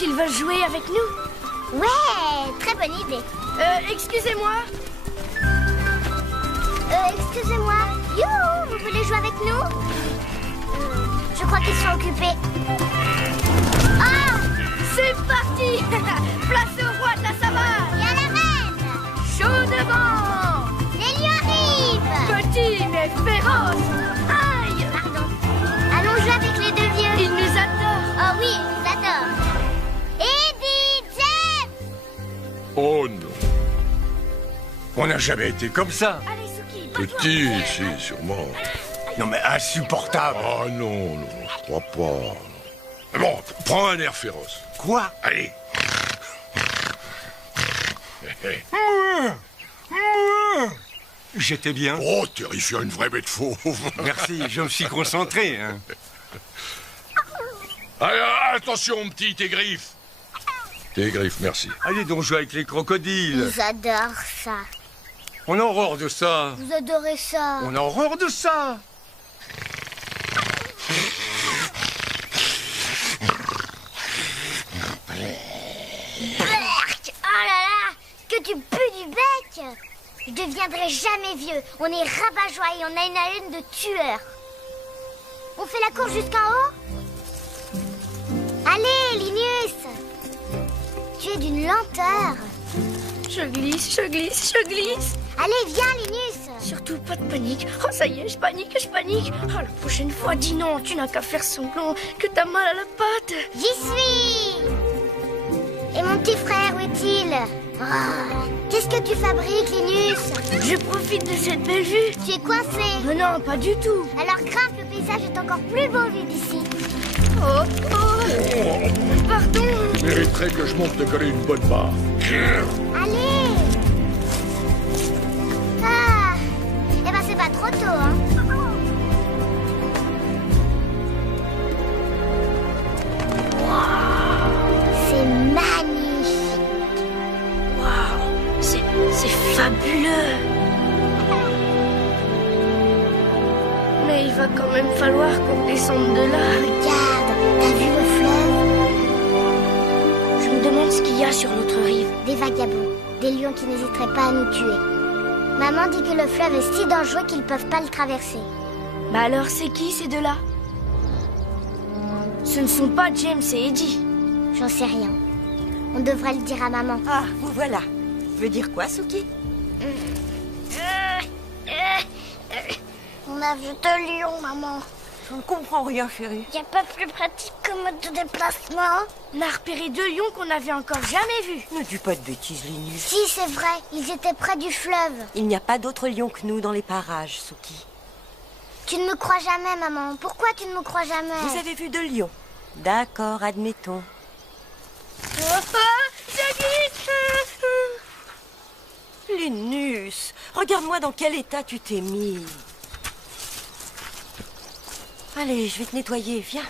s'ils veulent jouer avec nous. Ouais, très bonne idée. Excusez-moi. Excusez-moi. Youhou, vous voulez jouer avec nous? Je crois qu'ils sont occupés. Ah! C'est parti. Place au roi de la savane. Et à la reine. Chaud devant. Les lions arrivent. Petit mais féroce. Aïe. Pardon. Allons jouer avec les deux vieux. Ils nous adorent. Oh oui, ils adorent. Eddie, Jeff. Oh non. On n'a jamais été comme ça. Allez, Suki. Petit, si, sûrement. Non mais insupportable. Ah non, non, je crois pas. Bon, prends un air féroce. Quoi? Allez. J'étais bien. Oh, terrifiant, une vraie bête fauve. Merci, je me suis concentré. Hein. Allez, attention, petit, tes griffes. Tes griffes, merci. Allez donc jouer avec les crocodiles. Ils adorent ça. On a horreur de ça. Vous adorez ça. On a horreur de ça. Oh là là, que tu pues du bec. Je deviendrai jamais vieux. On est rabat-joie et on a une haleine de tueur. On fait la course jusqu'en haut? Allez, Linus. Tu es d'une lenteur. Je glisse, je glisse, je glisse. Allez, viens, Linus. Surtout pas de panique. Oh, ça y est, je panique, je panique. Oh, la prochaine fois, dis non, tu n'as qu'à faire semblant que t'as mal à la patte. J'y suis. Et mon petit frère, où est-il? Oh, qu'est-ce que tu fabriques, Linus? Je profite de cette belle vue. Tu es coincé. Mais non, pas du tout. Alors grimpe, le paysage est encore plus beau vu d'ici. Oh, pardon. Mériterait que je monte de coller une bonne barre. Allez. Ah, eh ben c'est pas trop tôt, hein. C'est magnifique. Waouh, c'est fabuleux. Mais il va quand même falloir qu'on descende de là. Regarde, t'as vu le fleuve? Je me demande ce qu'il y a sur l'autre rive. Des vagabonds, des lions qui n'hésiteraient pas à nous tuer. Maman dit que le fleuve est si dangereux qu'ils peuvent pas le traverser. Bah alors c'est qui ces deux-là? Ce ne sont pas James et Eddie. J'en sais rien. On devrait le dire à maman. Ah, vous voilà. Veut dire quoi, Suki? On a vu deux lions, maman. Je ne comprends rien, chérie. Y a pas plus pratique comme mode de déplacement? On a repéré deux lions qu'on n'avait encore jamais vus. Ne dis pas de bêtises, Linus. Si, c'est vrai. Ils étaient près du fleuve. Il n'y a pas d'autres lions que nous dans les parages, Suki. Tu ne me crois jamais, maman. Pourquoi tu ne me crois jamais? Vous avez vu deux lions? D'accord, admettons. Linus, regarde-moi dans quel état tu t'es mis. Allez, je vais te nettoyer, viens.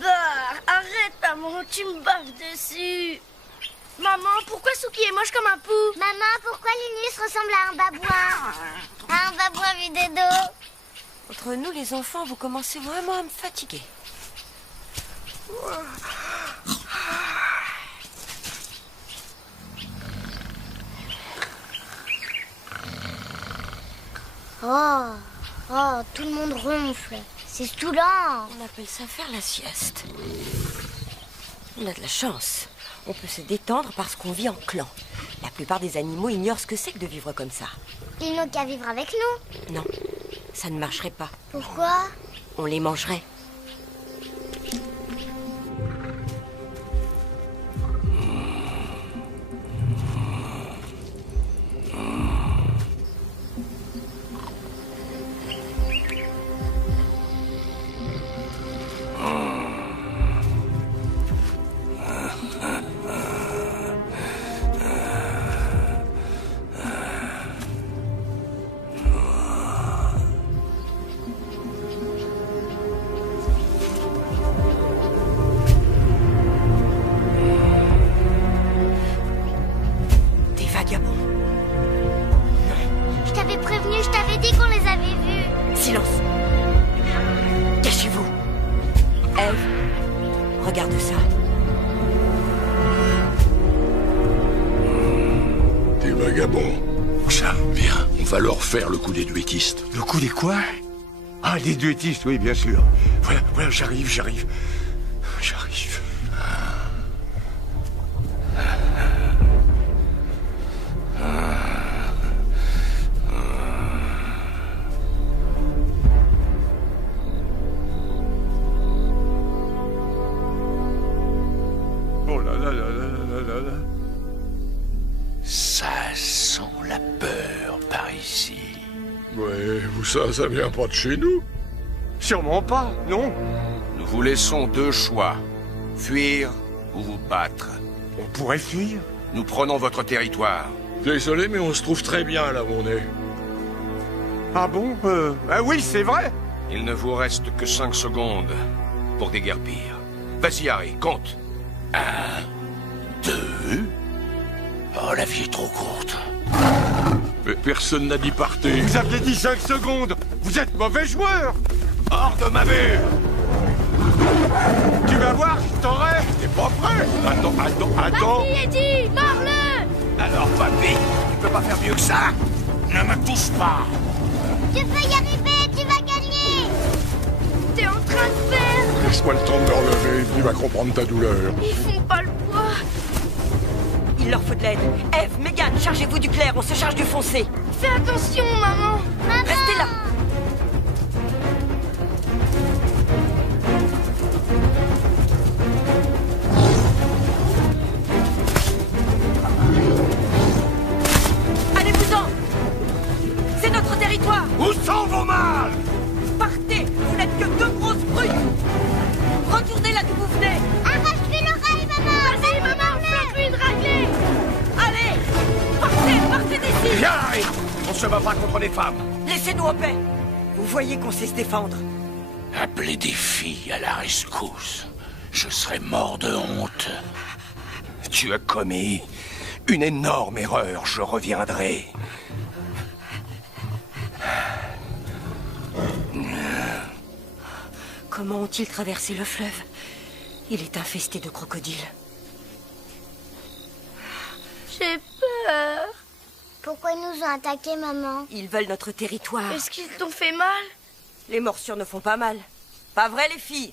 Bah, arrête, maman, tu me baves dessus. Maman, pourquoi Suki est moche comme un pou? Maman, pourquoi Linus ressemble à un babouin? À un babouin vidé d'eau? Entre nous, les enfants, vous commencez vraiment à me fatiguer. Oh, tout le monde ronfle. C'est saoulant. On appelle ça faire la sieste. On a de la chance. On peut se détendre parce qu'on vit en clan. La plupart des animaux ignorent ce que c'est que de vivre comme ça. Ils n'ont qu'à vivre avec nous. Non, ça ne marcherait pas. Pourquoi? On les mangerait. Je t'avais prévenu, je t'avais dit qu'on les avait vus. Silence. Cachez-vous. Eve, regarde ça. vagabonds. Ça, viens, on va leur faire le coup des duettistes. Le coup des quoi? Ah, des duettistes, oui, bien sûr. Voilà, j'arrive. Oh là là là là là là là. Ça sent la peur par ici. Ouais, ça vient pas de chez nous. Sûrement pas, non? Nous vous laissons deux choix. Fuir ou vous battre. On pourrait fuir. Nous prenons votre territoire. Désolé, mais on se trouve très bien là où on est. Ah bon? Ah oui, c'est vrai. Il ne vous reste que 5 secondes pour déguerpir. Vas-y, Harry, compte. 2. Oh, la vie est trop courte. Mais personne n'a dit partez. Vous aviez dit 5 secondes. Vous êtes mauvais joueur. Hors de ma vue! Tu vas voir, je t'aurai. T'es pas prêt? Attends. Eddie, mords-le! Alors, papy, tu peux pas faire mieux que ça? Ne me touche pas! Tu peux y arriver, tu vas gagner. T'es en train de perdre! Laisse-moi le temps de me relever, tu vas comprendre ta douleur. Ils font pas le poids! Il leur faut de l'aide. Eve, Megan, chargez-vous du clair, on se charge du foncé. Fais attention, maman! Restez là. Allez-vous-en! C'est notre territoire! Où sont vos mâles? Partez! Vous n'êtes que deux grosses brutes! Retournez là d'où vous venez! Arrache-lui l'oreille, maman. Vas-y, maman, fais une raclée! Allez! Partez d'ici! Viens, Harry! On se bat pas contre les femmes. Laissez-nous en paix! Vous voyez qu'on sait se défendre. Appelez des filles à la rescousse. Je serais mort de honte. Tu as commis une énorme erreur. Je reviendrai. Comment ont-ils traversé le fleuve? Il est infesté de crocodiles. J'ai peur. Pourquoi ils nous ont attaqués, maman? Ils veulent notre territoire. Est-ce qu'ils t'ont fait mal? Les morsures ne font pas mal. Pas vrai, les filles?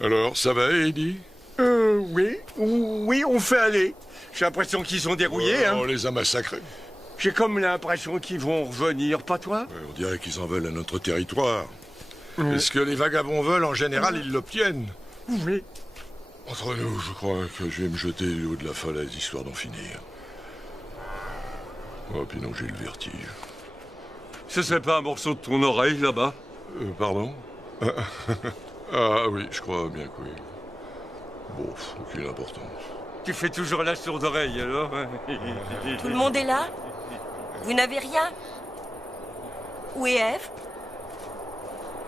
Alors, ça va, Eddie? Oui, on fait aller. J'ai l'impression qu'ils sont dérouillés, hein. On les a massacrés. J'ai comme l'impression qu'ils vont revenir, pas toi? Ouais, on dirait qu'ils en veulent à notre territoire. Et ce que les vagabonds veulent, en général, ils l'obtiennent. Oui. Entre nous, je crois que je vais me jeter du haut de la falaise, histoire d'en finir. Oh, puis non, j'ai le vertige. Ce serait pas un morceau de ton oreille, là-bas? Pardon? Ah oui, je crois bien que oui. Bon, aucune importance. Tu fais toujours la sourde oreille, alors? Tout le monde est là? Vous n'avez rien? Où est Eve?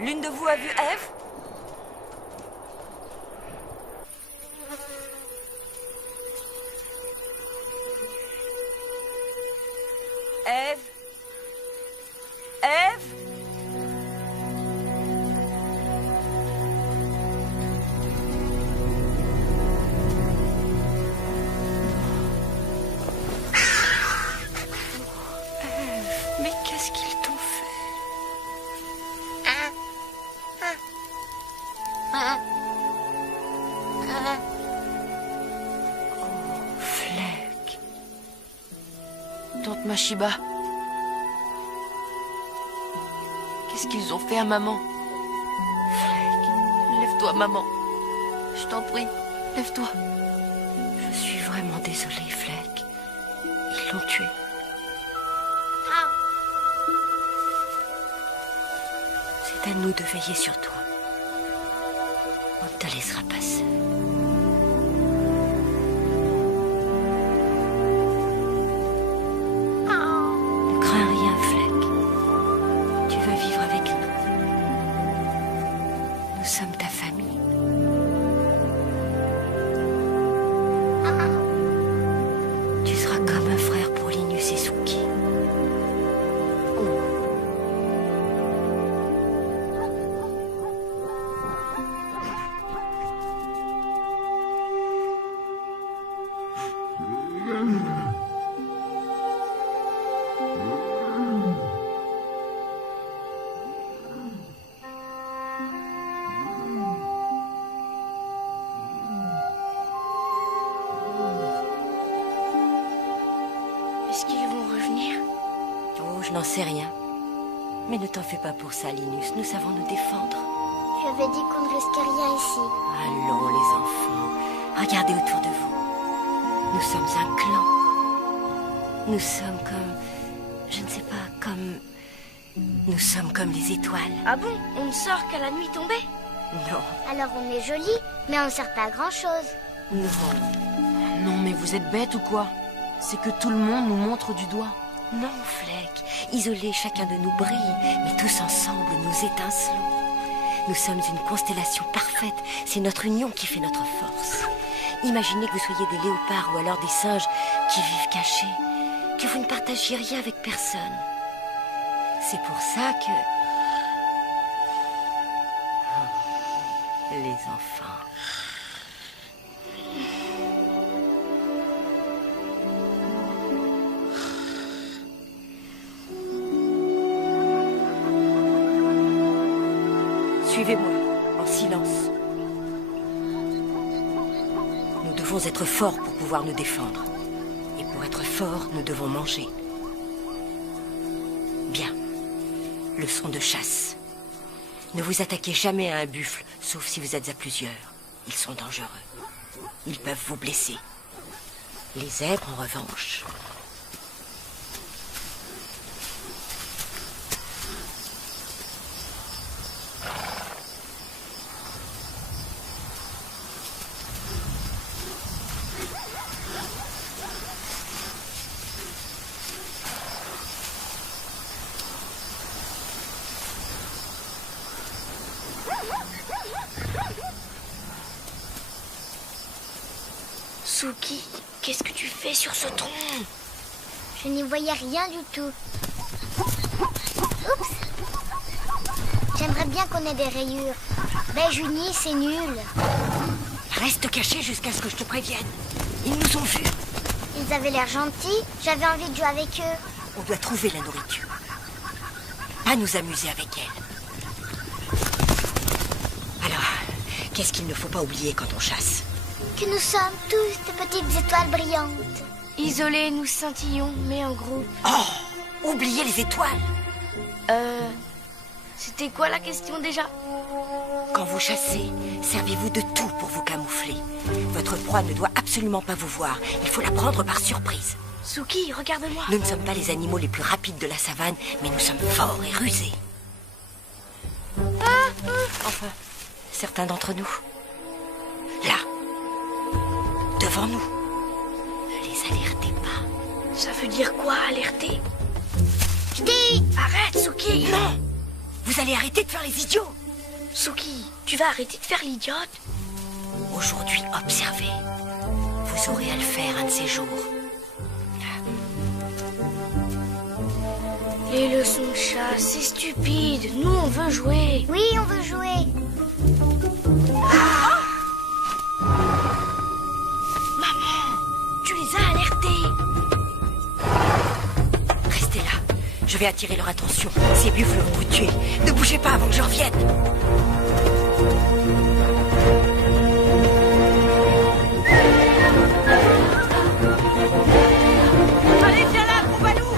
L'une de vous a vu Eve? Eve? Eve? Mais qu'est-ce qu'ils t'ont fait? Oh, Fleck. Tante Mashiba. Qu'est-ce qu'ils ont fait à maman? Lève-toi, maman. Je t'en prie, lève-toi. Je suis vraiment désolée, Fleck. Ils l'ont tué. C'est à nous de veiller sur toi. On ne te laissera pas seul. Ne crains rien, Fleck. Tu vas vivre avec nous. Nous sommes ta famille. Tu seras comme un frère pour Linus et Suki. Est-ce qu'ils vont revenir? Oh, je n'en sais rien. Mais ne t'en fais pas pour ça, Linus. Nous savons nous défendre. Tu avais dit qu'on ne risquait rien ici. Allons, les enfants. Regardez autour de vous. Nous sommes un clan. Nous sommes comme... Je ne sais pas, comme... Nous sommes comme les étoiles. Ah bon? On ne sort qu'à la nuit tombée? Non, Alors on est jolis, mais on ne sert pas à grand-chose. non. Non, mais vous êtes bête ou quoi? C'est que tout le monde nous montre du doigt. Non, Fleck. Isolés, chacun de nous brille, mais tous ensemble, nous étincelons. Nous sommes une constellation parfaite. C'est notre union qui fait notre force. Imaginez que vous soyez des léopards ou alors des singes qui vivent cachés, que vous ne partagiez rien avec personne. C'est pour ça que... Oh, les enfants... Suivez-moi, en silence. Nous devons être forts pour pouvoir nous défendre. Et pour être forts, nous devons manger. Bien. Leçon de chasse. Ne vous attaquez jamais à un buffle, sauf si vous êtes à plusieurs. Ils sont dangereux. Ils peuvent vous blesser. Les zèbres, en revanche... Suki, qu'est-ce que tu fais sur ce tronc? Je n'y voyais rien du tout. Oups! J'aimerais bien qu'on ait des rayures. Beige uni, c'est nul. Reste caché jusqu'à ce que je te prévienne. Ils nous ont vus. Ils avaient l'air gentils. J'avais envie de jouer avec eux. On doit trouver la nourriture. Pas nous amuser avec elle. Alors, qu'est-ce qu'il ne faut pas oublier quand on chasse? Que nous sommes tous de petites étoiles brillantes. Isolés, nous scintillons, mais en groupe. Oh! Oubliez les étoiles! C'était quoi la question déjà? Quand vous chassez, servez-vous de tout pour vous camoufler. Votre proie ne doit absolument pas vous voir. Il faut la prendre par surprise. Suki, regarde-moi. Nous ne sommes pas les animaux les plus rapides de la savane, mais nous sommes forts et rusés. Enfin, certains d'entre nous. Là. Devant nous. Ne les alertez pas. Ça veut dire quoi, alerter? Ch'ti! Arrête, Suki! Non! Vous allez arrêter de faire les idiots! Suki, tu vas arrêter de faire l'idiote? Aujourd'hui, observez. Vous aurez à le faire un de ces jours. Les leçons de chasse, c'est stupide. Nous, on veut jouer. Oui, on veut jouer. Maman, tu les as alertés. Restez là. Je vais attirer leur attention. Ces buffles vont vous tuer. Ne bougez pas avant que je revienne. Allez, viens là, Combalou.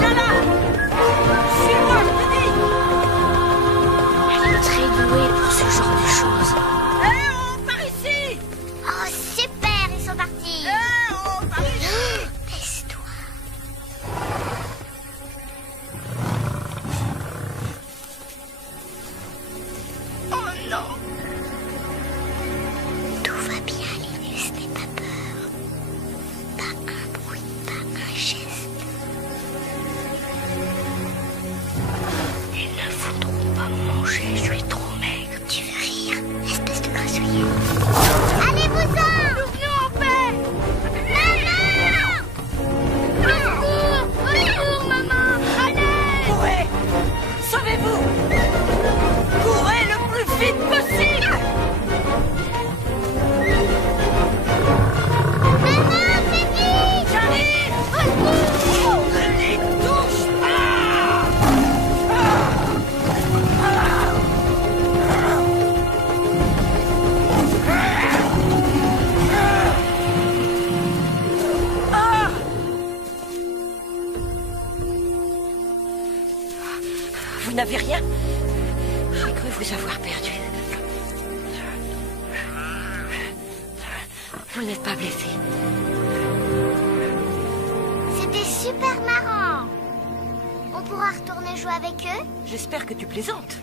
Viens là. Suis-moi, je te dis. Elle est très douée pour ce genre de choses. Hé, on part ici. Oh, super, ils sont partis. Hé, on part ici. Baisse-toi. Oh non. n'avez rien? J'ai cru vous avoir perdu. Vous n'êtes pas blessé. C'était super marrant. On pourra retourner jouer avec eux? J'espère que tu plaisantes.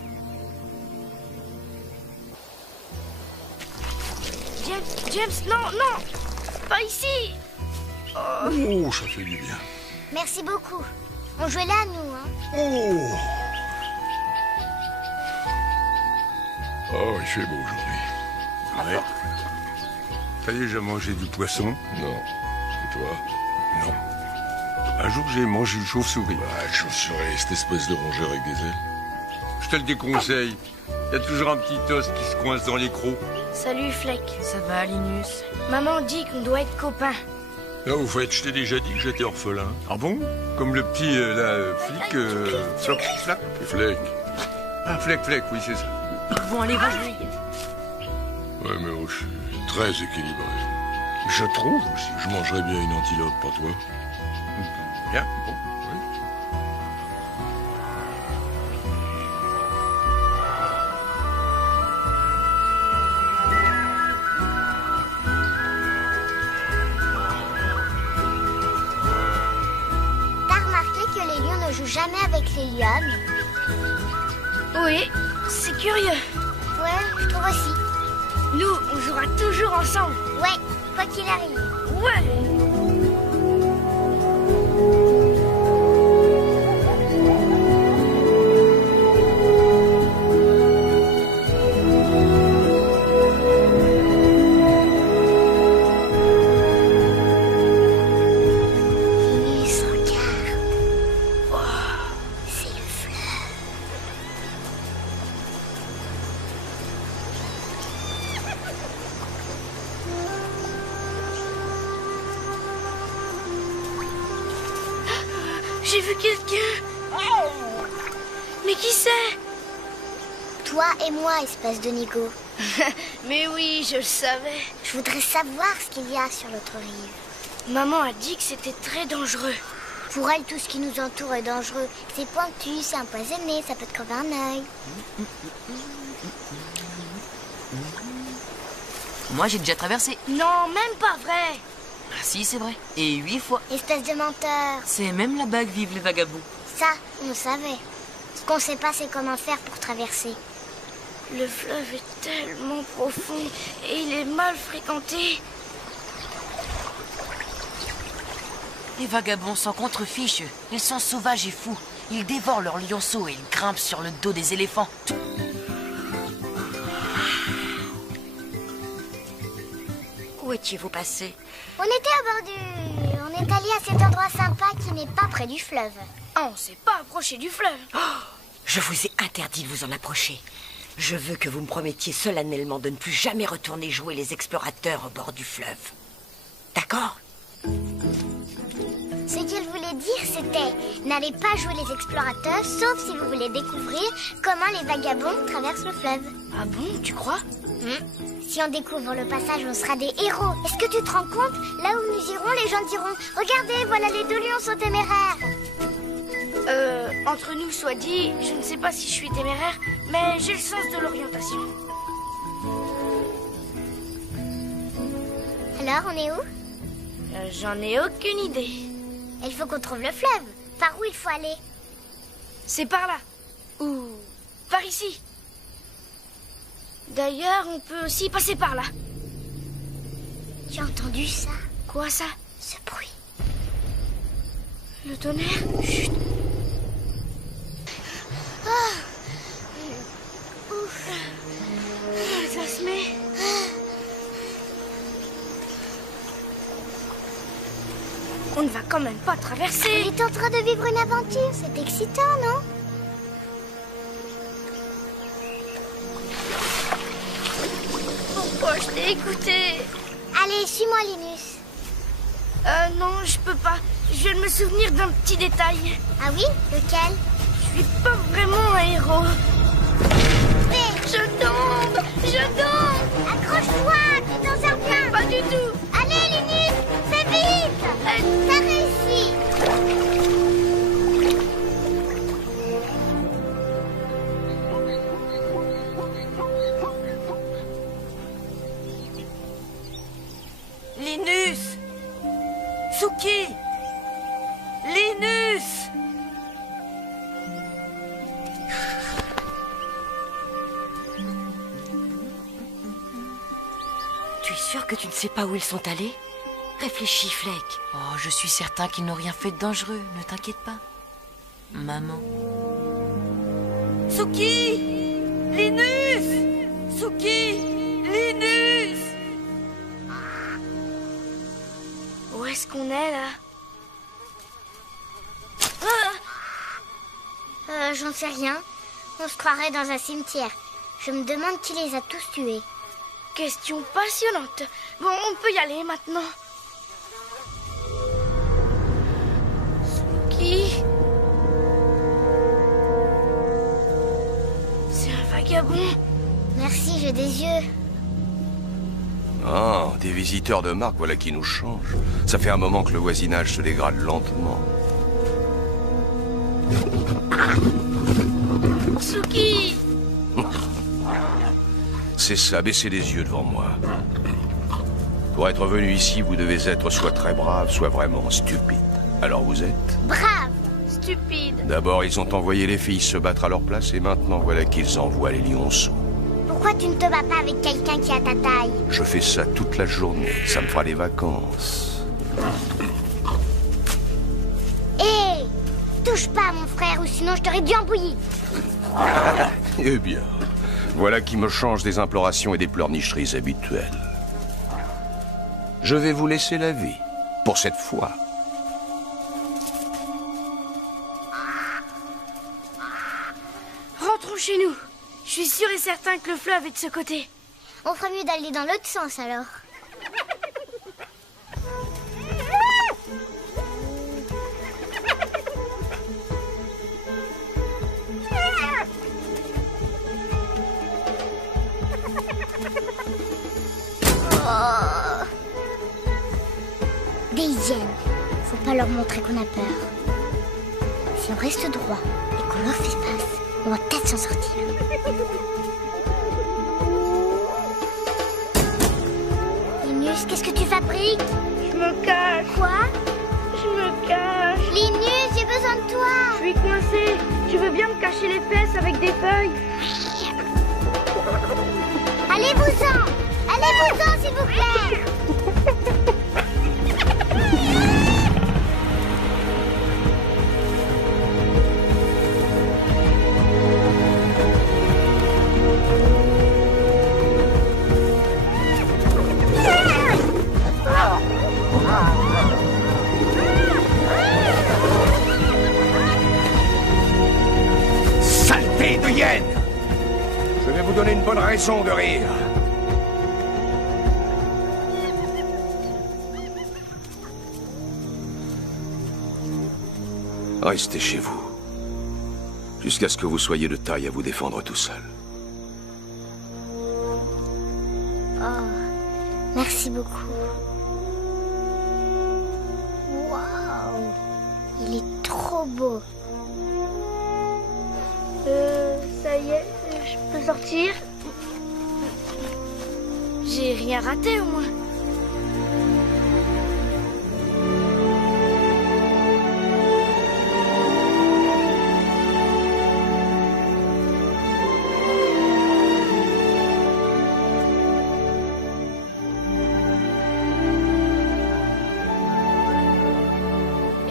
James, non! Pas ici! Oh, ça fait du bien. Merci beaucoup. On jouait là, nous, hein. Oh! Oh, il fait beau aujourd'hui. Ouais. T'as déjà mangé du poisson? Non. Et toi? Non. Un jour, j'ai mangé une chauve-souris. Ah, chauve-souris, cette espèce de rongeur avec des ailes. Je te le déconseille. Il y a toujours un petit os qui se coince dans les crocs. Salut, Fleck. Ça va, Linus? Maman dit qu'on doit être copains. Là, au fait, je t'ai déjà dit que j'étais orphelin. Ah bon? Comme le petit, flic, Floc, Flac? Fleck. Ah, Fleck, oui, c'est ça. Bon, allez, vas-y. Ouais, mais oh, je suis très équilibré. Je trouve aussi. Je mangerais bien une antilope, pas toi? Bien, bon. T'as remarqué que les lions ne jouent jamais avec les lionnes? Oui, c'est curieux. Ouais, je trouve aussi. Nous, on jouera toujours ensemble. Ouais, quoi qu'il arrive. Ouais! Linus, regarde. C'est le fleuve. J'ai vu quelqu'un. Mais qui c'est? Toi et moi, espèce de nigo. Mais oui, je le savais. Je voudrais savoir ce qu'il y a sur l'autre rive. Maman a dit que c'était très dangereux. Pour elle, tout ce qui nous entoure est dangereux. C'est pointu, c'est empoisonné, ça peut te crever un œil. Moi, j'ai déjà traversé. Non, même pas vrai. Ah si, c'est vrai. Et 8 fois. Espèce de menteur. C'est même là-bas que vivent les vagabonds. Ça, on le savait. Ce qu'on sait pas, c'est comment faire pour traverser. Le fleuve est tellement profond et il est mal fréquenté. Les vagabonds s'en contrefichent. Ils sont sauvages et fous. Ils dévorent leurs lionceaux et ils grimpent sur le dos des éléphants. Où étiez-vous passé? On était à bord du... On est allé à cet endroit sympa qui n'est pas près du fleuve. Ah, on s'est pas approché du fleuve. Je vous ai interdit de vous en approcher. Je veux que vous me promettiez solennellement de ne plus jamais retourner jouer les explorateurs au bord du fleuve. D'accord? Ce qu'elle voulait dire, c'était n'allez pas jouer les explorateurs, sauf si vous voulez découvrir comment les vagabonds traversent le fleuve. Ah bon, tu crois? Si on découvre le passage, on sera des héros. Est-ce que tu te rends compte? Là où nous irons, les gens diront regardez, voilà les deux lions sont téméraires. Entre nous soit dit, je ne sais pas si je suis téméraire, mais j'ai le sens de l'orientation. Alors, on est où? J'en ai aucune idée. Il faut qu'on trouve le fleuve. Par où il faut aller? C'est par là. Ou par ici. D'ailleurs, on peut aussi passer par là. Tu as entendu ça? Quoi ça? Ce bruit. Le tonnerre? Chut. Ouf. Ça se met. On ne va quand même pas traverser. On est en train de vivre une aventure. C'est excitant, non? Pourquoi je t'ai écouté? Allez, suis-moi, Linus. Non, je peux pas. Je viens de me souvenir d'un petit détail. Ah oui? Lequel? Je suis pas vraiment un héros. Fais. Je tombe! Je tombe! Accroche-toi, tu t'en sors bien. Pas du tout! Allez, Linus, fais vite. T'as réussi. Linus! Tu es sûr que tu ne sais pas où ils sont allés? Réfléchis, Fleck. Oh, je suis certain qu'ils n'ont rien fait de dangereux. Ne t'inquiète pas. Maman. Suki! Linus! Suki! Linus! Où est-ce qu'on est, là? J'en sais rien. On se croirait dans un cimetière. Je me demande qui les a tous tués. Question passionnante. Bon, on peut y aller maintenant. Suki? C'est un vagabond. Merci, j'ai des yeux. Ah, des visiteurs de marque, voilà qui nous changent. Ça fait un moment que le voisinage se dégrade lentement. Suki! C'est ça, baissez les yeux devant moi. Pour être venu ici, vous devez être soit très brave, soit vraiment stupide. Alors vous êtes? Brave! Stupide. D'abord, ils ont envoyé les filles se battre à leur place, et maintenant, voilà qu'ils envoient les lionceaux. Pourquoi tu ne te bats pas avec quelqu'un qui a ta taille? Je fais ça toute la journée, ça me fera des vacances. Hé! Touche pas à mon frère, ou sinon je t'aurais dû embouillir. Eh bien, voilà qui me change des implorations et des pleurnicheries habituelles. Je vais vous laisser la vie, pour cette fois. Rentrons chez nous. Je suis sûr et certain que le fleuve est de ce côté. On ferait mieux d'aller dans l'autre sens alors. Des hyènes. Faut pas leur montrer qu'on a peur. Si on reste droit et qu'on leur fait face, on va peut-être s'en sortir. Linus, qu'est-ce que tu fabriques? Je me cache. Quoi? Je me cache. Linus, j'ai besoin de toi. Je suis coincée. Tu veux bien me cacher les fesses avec des feuilles? Allez-vous-en! Allez-vous-en, s'il vous plaît! Saleté de hyène! Je vais vous donner une bonne raison de rire. Restez chez vous, jusqu'à ce que vous soyez de taille à vous défendre tout seul. Oh, merci beaucoup. Waouh! Il est trop beau. Ça y est, je peux sortir? J'ai rien raté au moins.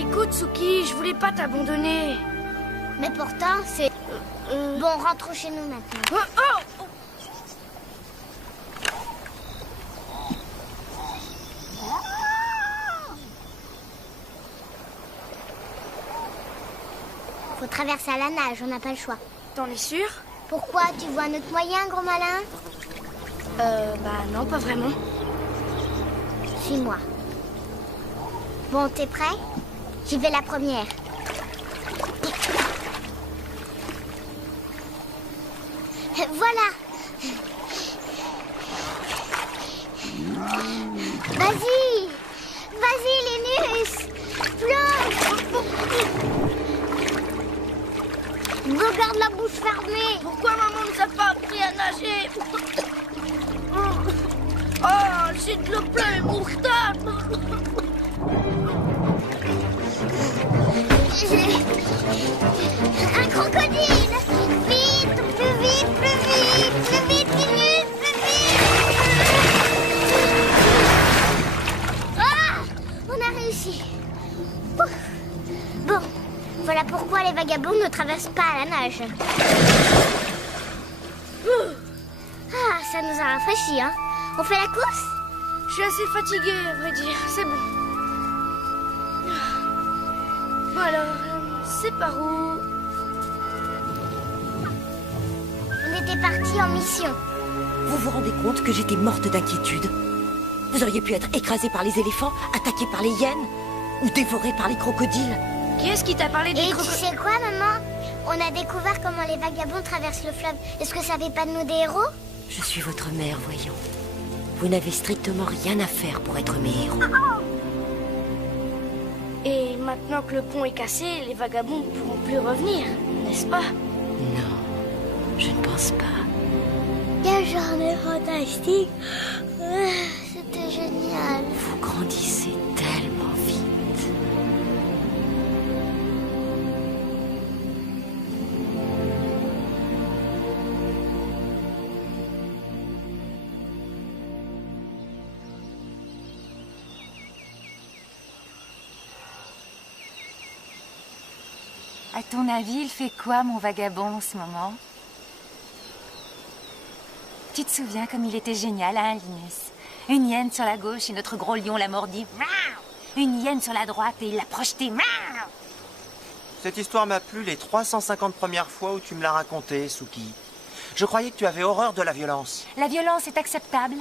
Écoute, Suki, je voulais pas t'abandonner. Mais pourtant, c'est... Bon, rentrons chez nous maintenant. Oh! Faut traverser à la nage, on n'a pas le choix. T'en es sûr? Pourquoi? Tu vois un autre moyen, gros malin? Bah non, pas vraiment. Suis-moi. Bon, t'es prêt? J'y vais la première. Voilà. Vas-y. Vas-y, Linus. Plonge. Regarde la bouche fermée. Pourquoi maman nous a pas appris à nager? Oh, j'ai de l'eau plein les moustaches. Un crocodile! Vite, plus vite, plus vite! Plus vite, Minus, plus vite! Ah! On a réussi. Ouf. Bon, voilà pourquoi les vagabonds ne traversent pas à la nage. Ah, ça nous a rafraîchis, hein? On fait la course? Je suis assez fatiguée, à vrai dire. C'est bon. Bon alors, c'est par où? On était partis en mission. Vous vous rendez compte que j'étais morte d'inquiétude? Vous auriez pu être écrasé par les éléphants, attaqué par les hyènes, ou dévoré par les crocodiles. Qui est-ce qui t'a parlé des Et tu crocodiles? sais quoi, maman? On a découvert comment les vagabonds traversent le fleuve. Est-ce que ça fait pas de nous des héros? Je suis votre mère, voyons. Vous n'avez strictement rien à faire pour être mes héros. Et maintenant que le pont est cassé, les vagabonds ne pourront plus revenir, n'est-ce pas? Non, je ne pense pas. Quelle journée fantastique! C'était génial. Vous grandissez tellement vite. À ton avis, il fait quoi, mon vagabond, en ce moment? Tu te souviens comme il était génial, hein, Linus? Une hyène sur la gauche et notre gros lion l'a mordi. Une hyène sur la droite et il l'a projeté. Cette histoire m'a plu les 350 premières fois où tu me l'as racontée, Suki. Je croyais que tu avais horreur de la violence. La violence est acceptable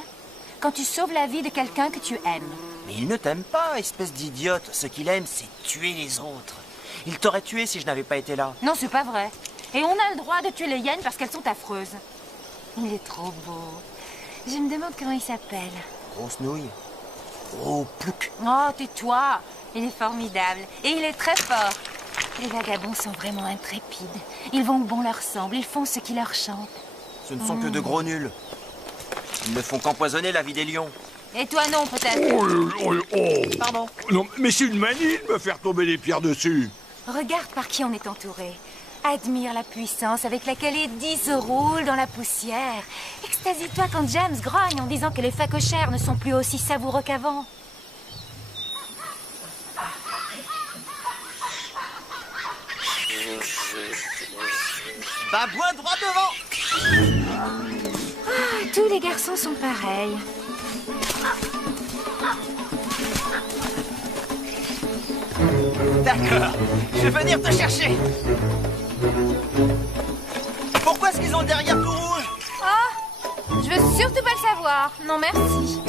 quand tu sauves la vie de quelqu'un que tu aimes. Mais il ne t'aime pas, espèce d'idiote. Ce qu'il aime, c'est tuer les autres. Il t'aurait tué si je n'avais pas été là. Non, c'est pas vrai. Et on a le droit de tuer les hyènes parce qu'elles sont affreuses. Il est trop beau. Je me demande comment il s'appelle. Grosse nouille. Gros plouc. Oh, tais-toi. Il est formidable. Et il est très fort. Les vagabonds sont vraiment intrépides. Ils vont où bon leur semble. Ils font ce qui leur chante. Ce ne sont que de gros nuls. Ils ne font qu'empoisonner la vie des lions. Et toi non, peut-être. Pardon. Non, mais c'est une manie de me faire tomber des pierres dessus. Regarde par qui on est entouré. Admire la puissance avec laquelle Eddie se roule dans la poussière. Extasie-toi quand James grogne en disant que les phacochères ne sont plus aussi savoureux qu'avant. Bah, bois droit devant. Ah, tous les garçons sont pareils. D'accord, je vais venir te chercher. Pourquoi est-ce qu'ils ont le derrière tout rouge? Oh, je veux surtout pas le savoir. Non, merci.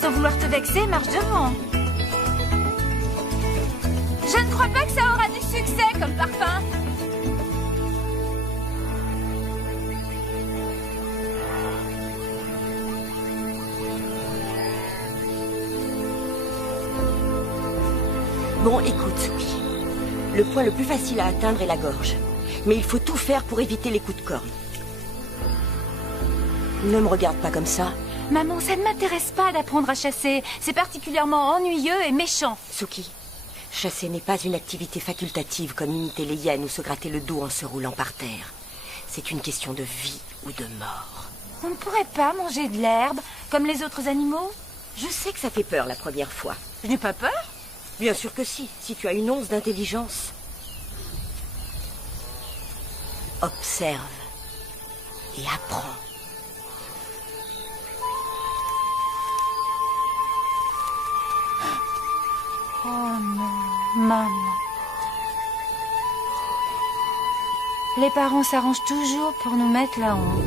Sans vouloir te vexer, marche devant. Je ne crois pas que ça aura du succès comme parfum. Bon, écoute, Suki. Le point le plus facile à atteindre est la gorge. Mais il faut tout faire pour éviter les coups de corne. Ne me regarde pas comme ça. Maman, ça ne m'intéresse pas d'apprendre à chasser. C'est particulièrement ennuyeux et méchant. Suki, chasser n'est pas une activité facultative comme imiter les hyènes ou se gratter le dos en se roulant par terre. C'est une question de vie ou de mort. On ne pourrait pas manger de l'herbe comme les autres animaux? Je sais que ça fait peur la première fois. Je n'ai pas peur. Bien sûr que si tu as une once d'intelligence. Observe et apprends. Oh non, maman. Les parents s'arrangent toujours pour nous mettre la honte.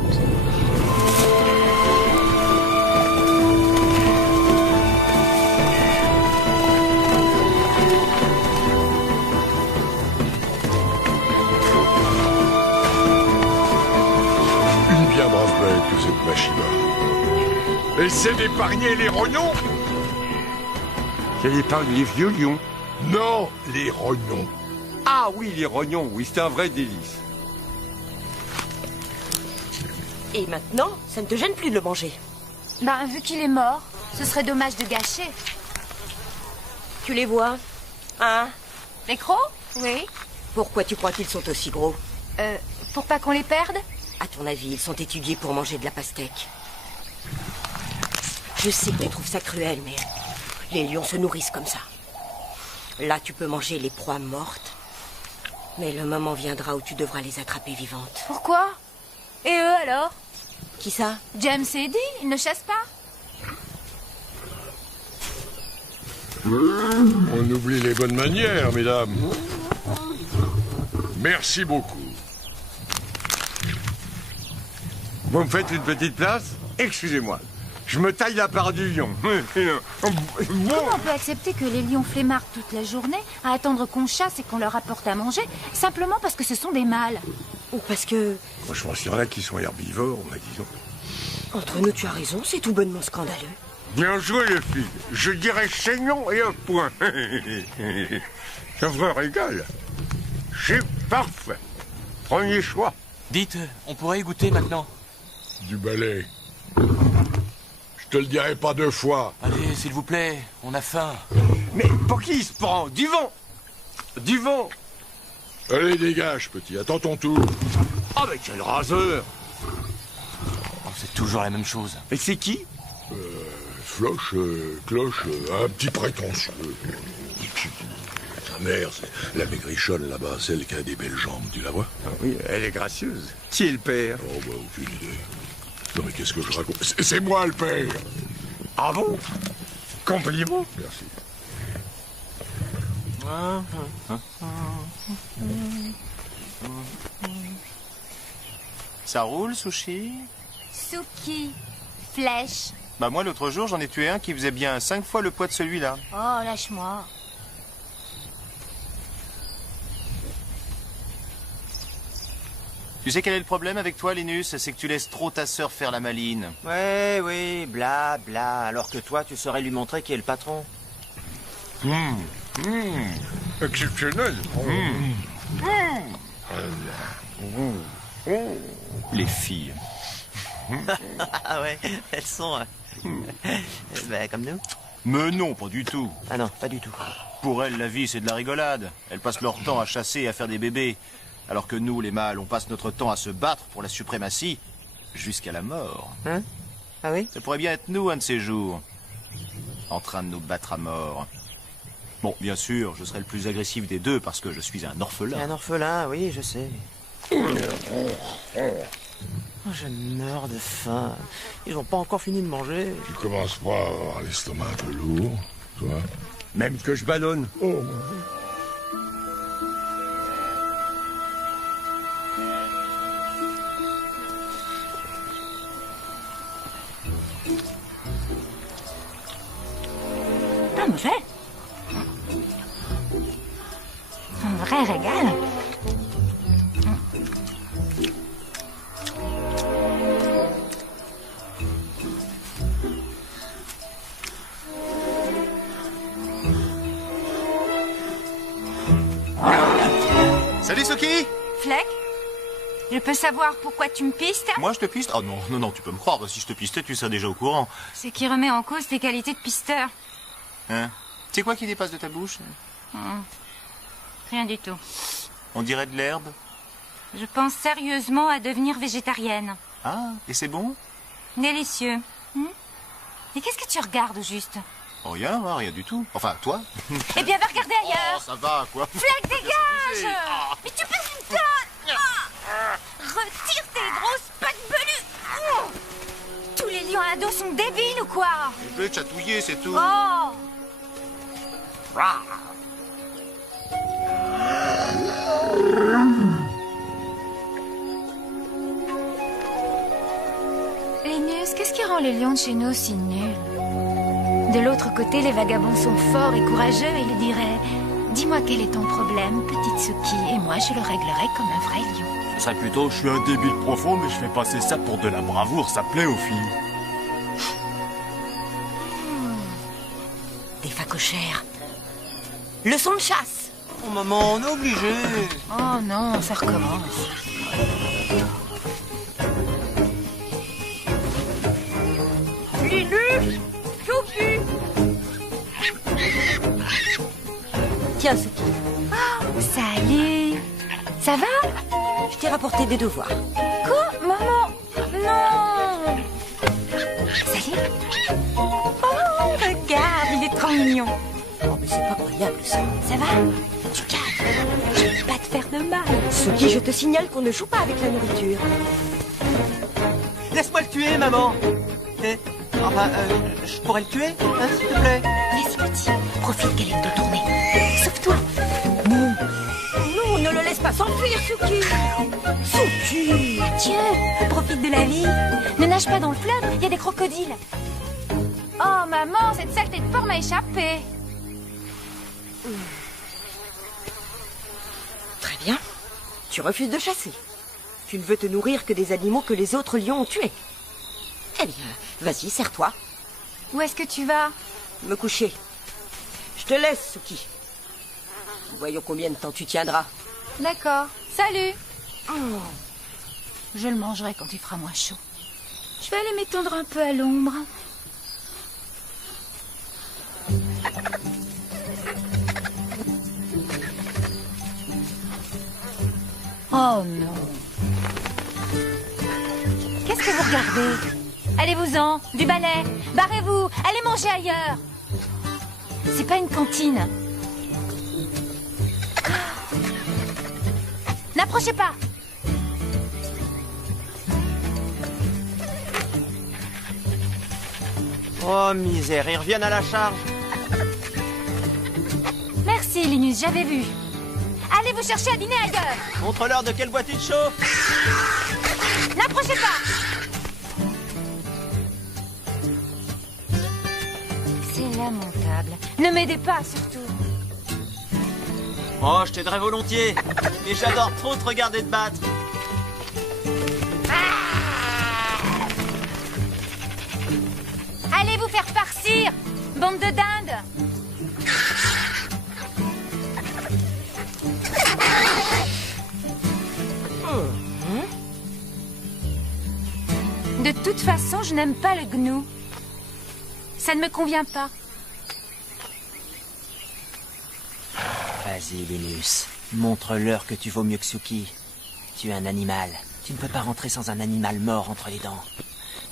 Bien brave bête que cette Mashima. Essaie d'épargner les rognons? Qu'elle épargne les vieux lions. Non, les rognons. Ah oui, les rognons, oui, c'est un vrai délice. Et maintenant, ça ne te gêne plus de le manger? Ben, vu qu'il est mort, ce serait dommage de gâcher. Tu les vois? Hein? Les crocs? Oui. Pourquoi tu crois qu'ils sont aussi gros? Pour pas qu'on les perde? À ton avis, ils sont étudiés pour manger de la pastèque. Je sais que tu trouves ça cruel, mais les lions se nourrissent comme ça. Là, tu peux manger les proies mortes. Mais le moment viendra où tu devras les attraper vivantes. Pourquoi? Et eux alors? Qui ça? James et Eddie, ils ne chassent pas? On oublie les bonnes manières, mesdames. Merci beaucoup. Vous me faites une petite place? Excusez-moi. Je me taille la part du lion. Comment on peut accepter que les lions flémardent toute la journée à attendre qu'on chasse et qu'on leur apporte à manger simplement parce que ce sont des mâles? Ou parce que... Moi, je pense qu'il y en a qui sont herbivores, mais disons. Entre nous, tu as raison, c'est tout bonnement scandaleux. Bien joué, les filles. Je dirais saignant et un point. Ça vous régale. C'est parfait. Premier choix. Dites, on pourrait y goûter maintenant. Du balai. Je te le dirai pas 2 fois. Allez, s'il vous plaît, on a faim. Mais pour qui il se prend? Du vent. Du vent. Allez, dégage, petit. Attends ton tour. Oh, mais quel raseur. Oh, c'est toujours la même chose. Et c'est qui? Floche, cloche, un petit prétentieux. Sa mère, c'est la maigrichonne là-bas, celle qui a des belles jambes, tu la vois? Ah oui, elle est gracieuse. Qui est le père? Oh, bah, aucune idée. Non, mais qu'est-ce que je raconte? C'est moi le père! Ah bon? Compliment. Merci. Ça roule, Sushi? Suki. Flèche. Bah moi, l'autre jour, j'en ai tué un qui faisait bien 5 fois le poids de celui-là. Oh, lâche-moi. Tu sais quel est le problème avec toi, Linus? C'est que tu laisses trop ta sœur faire la maline. Ouais, oui, bla, bla. Alors que toi, tu saurais lui montrer qui est le patron. Exceptionnel. Les filles. Ah ouais, elles sont... bah, comme nous. Mais non, pas du tout. Ah non, pas du tout. Pour elles, la vie, c'est de la rigolade. Elles passent leur temps à chasser et à faire des bébés. Alors que nous, les mâles, on passe notre temps à se battre pour la suprématie jusqu'à la mort. Hein? Ah oui? Ça pourrait bien être nous, un de ces jours. En train de nous battre à mort. Bon, bien sûr, je serai le plus agressif des deux parce que je suis un orphelin. Un orphelin, oui, je sais. Oh, je meurs de faim. Ils n'ont pas encore fini de manger. Tu commences pas à avoir l'estomac un peu lourd, toi? Même que je ballonne. Oh, Pas mauvais. Un vrai régal. Salut, Suki! Fleck, je peux savoir pourquoi tu me pistes? Moi, je te piste? Oh non, non, non, tu peux me croire. Si je te pistais, tu serais déjà au courant. C'est qui remet en cause tes qualités de pisteur. Hein? C'est quoi qui dépasse de ta bouche? Rien du tout. On dirait de l'herbe. Je pense sérieusement à devenir végétarienne. Ah, et c'est bon? Délicieux. Et qu'est-ce que tu regardes au juste? Oh, rien, hein, rien du tout. Enfin, toi? Eh bien, va regarder Oh, ailleurs. ça va, quoi. Fleck, dégage! Mais tu peux me donner. Retire tes grosses pattes velues. Tous les lions ados sont débiles ou quoi? Je vais te chatouiller, c'est tout. Oh! Linus, qu'est-ce qui rend les lions de chez nous si nuls? De l'autre côté, les vagabonds sont forts et courageux et ils diraient « Dis-moi quel est ton problème, petite Suki, et moi je le réglerai comme un vrai lion. » Ce serait plutôt « Je suis un débile profond, mais je fais passer ça pour de la bravoure, ça plaît aux filles. » Des phacochères. Leçon de chasse. Oh maman, on est obligé. Oh non, ça recommence. Linus, Suki. Tiens, Suki. Salut. Ça va? Je t'ai rapporté des devoirs. Quoi? Maman? Non. Salut. Oh, regarde, il est trop mignon. Oh, mais c'est pas croyable, ça. Ça va? Tu calmes. Je ne vais pas te faire de mal. Suki, je te signale qu'on ne joue pas avec la nourriture. Laisse-moi le tuer, maman. Enfin, je pourrais le tuer, hein, s'il te plaît. Vas-y, petit. Profite qu'elle est détournée. Sauve-toi. Non. Non, ne le laisse pas s'enfuir, Suki. Suki. Tiens, profite de la vie. Ne nage pas dans le fleuve, il y a des crocodiles. Oh, maman, cette saleté de porc m'a échappé. Très bien. Tu refuses de chasser. Tu ne veux te nourrir que des animaux que les autres lions ont tués. Eh bien, vas-y, serre-toi. Où est-ce que tu vas? Me coucher. Je te laisse, Suki. Voyons combien de temps tu tiendras. D'accord. Salut. Je le mangerai quand il fera moins chaud. Je vais aller m'étendre un peu à l'ombre. Oh non. Qu'est-ce que vous regardez? Allez-vous-en, du balai. Barrez-vous, allez manger ailleurs. C'est pas une cantine. N'approchez pas. Oh, misère, ils reviennent à la charge. Merci, Linus, j'avais vu. Allez vous chercher à dîner ailleurs. Montre-leur de quelle boîte ils chauffent. N'approchez pas. C'est lamentable. Ne m'aidez pas, surtout. Oh, je t'aiderais volontiers. Mais j'adore trop te regarder te battre. Allez vous faire farcir, bande de dindes. De toute façon, je n'aime pas le gnou. Ça ne me convient pas. Vas-y, Linus. Montre-leur que tu vaux mieux que Suki. Tu es un animal. Tu ne peux pas rentrer sans un animal mort entre les dents.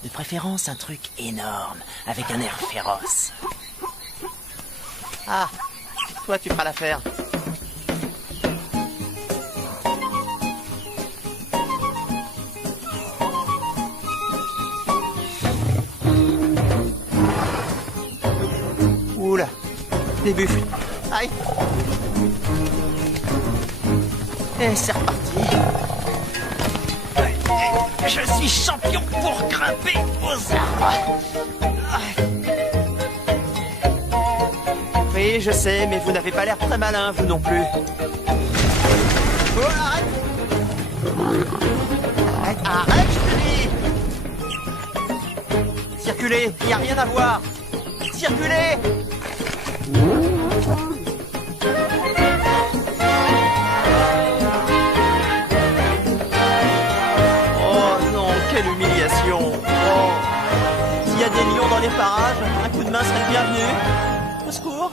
De préférence, un truc énorme, avec un air féroce. Ah, toi, tu feras l'affaire. Oula, des buffles. Aïe. Et c'est reparti. Je suis champion pour grimper aux arbres. Oui, je sais, mais vous n'avez pas l'air très malin, vous non plus. Oh, arrête. Arrête, je te dis. Circulez, il n'y a rien à voir. Circulez. Quelle humiliation! Oh. S'il y a des lions dans les parages, un coup de main serait le bienvenu. Au secours!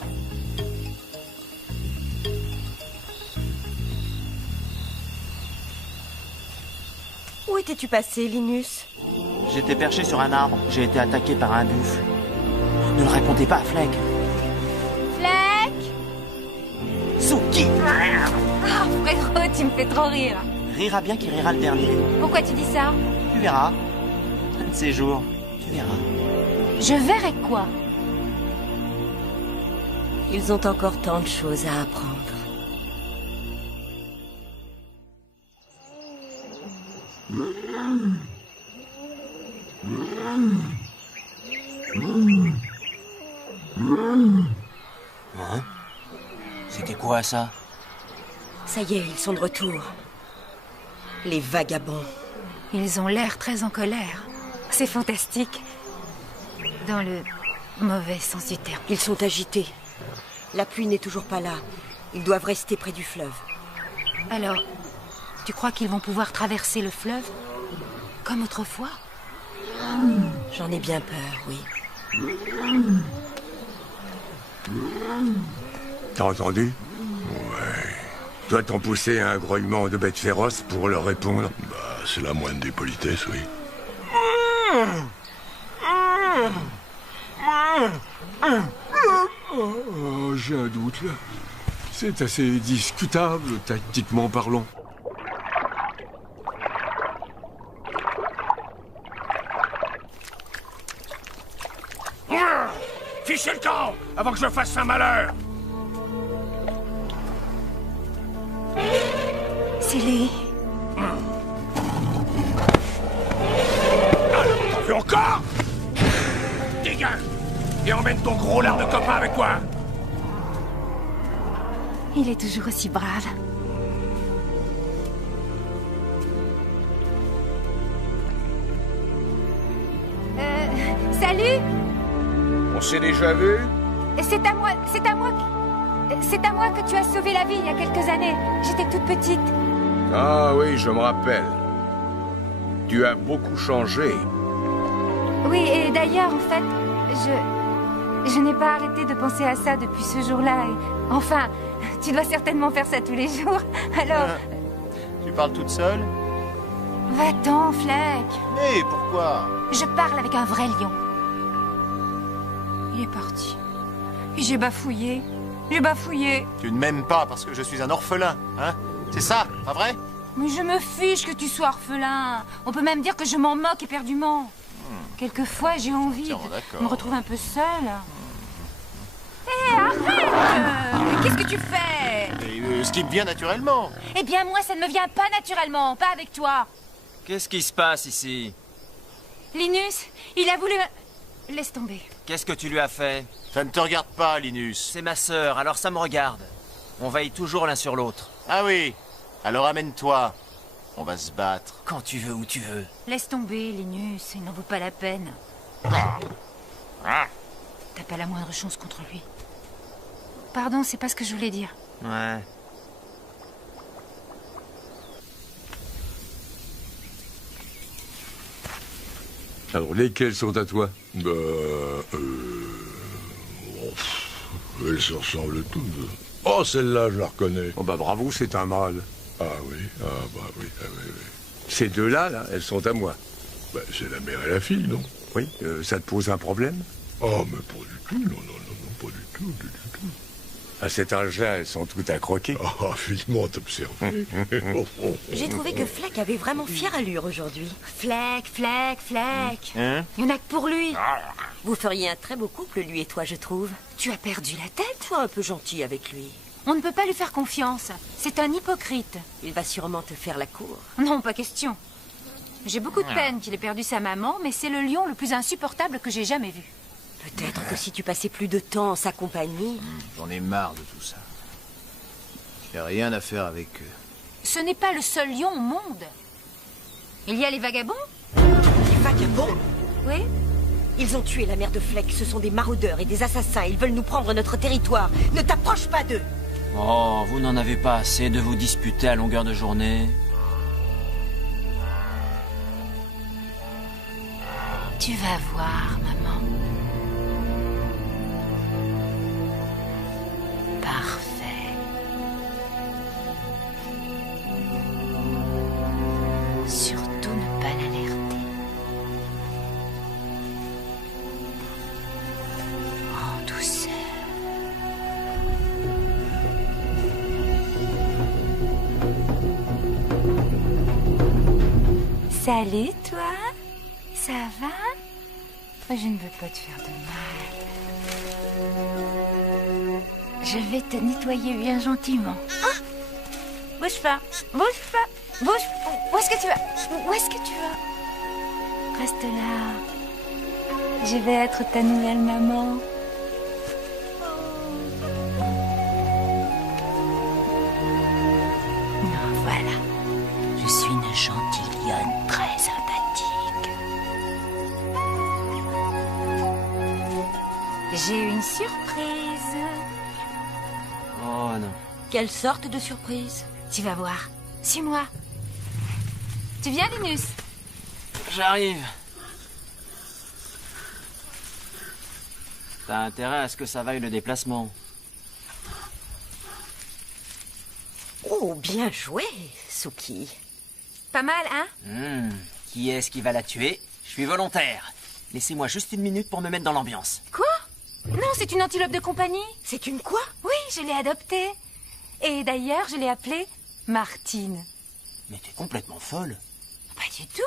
Où étais-tu passé, Linus? J'étais perché sur un arbre. J'ai été attaqué par un buffle. Ne le répondez pas à Fleck. Fleck! Suki! Ah, frérot, tu me fais trop rire. Rira bien qui rira le dernier. Pourquoi tu dis ça? Tu verras. Un de ces jours, tu verras. Je verrai quoi? Ils ont encore tant de choses à apprendre. Hein? C'était quoi ça? Ça y est, ils sont de retour. Les vagabonds. Ils ont l'air très en colère. C'est fantastique. Dans le mauvais sens du terme. Ils sont agités. La pluie n'est toujours pas là. Ils doivent rester près du fleuve. Alors, tu crois qu'ils vont pouvoir traverser le fleuve? Comme autrefois? J'en ai bien peur, oui. T'as entendu? Ouais. Doit-on pousser un grognement de bête féroce pour leur répondre? Bah, c'est la moindre des politesses, oui. Oh, j'ai un doute, là. C'est assez discutable, tactiquement parlant. Fichez le camp avant que je fasse un malheur. C'est lui. T'en veux encore? Dégage et emmène ton gros lard de copain avec toi. Il est toujours aussi brave. Salut! On s'est déjà vu? C'est à moi que tu as sauvé la vie il y a quelques années. J'étais toute petite. Ah oui, je me rappelle. Tu as beaucoup changé. Oui, et d'ailleurs, en fait, je n'ai pas arrêté de penser à ça depuis ce jour-là. Enfin, tu dois certainement faire ça tous les jours. Alors... Tu parles toute seule? Va-t'en, Fleck. Mais pourquoi? Je parle avec un vrai lion. Il est parti. Et j'ai bafouillé. J'ai bafouillé. Tu ne m'aimes pas parce que je suis un orphelin, hein? C'est ça, pas vrai? Mais je me fiche que tu sois orphelin. On peut même dire que je m'en moque éperdument. Quelquefois, j'ai envie de me retrouver un peu seule. Hé, arrête! Qu'est-ce que tu fais? Ce qui me vient naturellement. Eh bien, moi, ça ne me vient pas naturellement, pas avec toi. Qu'est-ce qui se passe ici? Linus, il a voulu... Laisse tomber. Qu'est-ce que tu lui as fait? Ça ne te regarde pas, Linus. C'est ma sœur, alors ça me regarde. On veille toujours l'un sur l'autre. Ah oui? Alors amène-toi. On va se battre. Quand tu veux, où tu veux. Laisse tomber, Linus, il n'en vaut pas la peine. Ah. T'as pas la moindre chance contre lui. Pardon, c'est pas ce que je voulais dire. Ouais. Alors, lesquels sont à toi? Elles se ressemblent toutes. Oh, celle-là, je la reconnais. Oh bah bravo, c'est un mâle. Ah oui, oui. Ces deux-là, là, elles sont à moi. Bah, c'est la mère et la fille, non? Oui, ça te pose un problème? Oh, mais pas du tout, non, pas du tout. À cet âge-là, elles sont toutes à croquer. Ah, vivement t'observer. J'ai trouvé que Fleck avait vraiment fière allure aujourd'hui. Fleck. Hein? Il y en a que pour lui. Vous feriez un très beau couple, lui et toi, je trouve. Tu as perdu la tête? Sois un peu gentil avec lui. On ne peut pas lui faire confiance. C'est un hypocrite. Il va sûrement te faire la cour. Non, pas question. J'ai beaucoup de peine qu'il ait perdu sa maman, mais c'est le lion le plus insupportable que j'ai jamais vu. Peut-être que si tu passais plus de temps en sa compagnie... J'en ai marre de tout ça. J'ai rien à faire avec eux. Ce n'est pas le seul lion au monde. Il y a les vagabonds. Les vagabonds? Oui. Ils ont tué la mère de Fleck. Ce sont des maraudeurs et des assassins. Ils veulent nous prendre notre territoire. Ne t'approche pas d'eux. Oh, vous n'en avez pas assez de vous disputer à longueur de journée. Tu vas voir, maman. Parfait. Surtout ne pas l'alerter. En douceur. Salut, toi. Ça va? Je ne veux pas te faire de mal. Je vais te nettoyer bien gentiment. Ah! Bouge pas. Où est-ce que tu vas? Où est-ce que tu vas? Reste là. Je vais être ta nouvelle maman. Non, voilà. Je suis une gentille lionne très sympathique. J'ai une surprise. Oh non. Quelle sorte de surprise? Tu vas voir. Suis-moi. Tu viens, Linus? J'arrive. T'as intérêt à ce que ça vaille le déplacement. Oh, bien joué, Suki. Pas mal, hein? Qui est-ce qui va la tuer? Je suis volontaire. Laissez-moi juste 1 minute pour me mettre dans l'ambiance. Quoi? Non, c'est une antilope de compagnie. C'est une quoi? Oui, je l'ai adoptée. Et d'ailleurs, je l'ai appelée Martine. Mais t'es complètement folle. Pas du tout.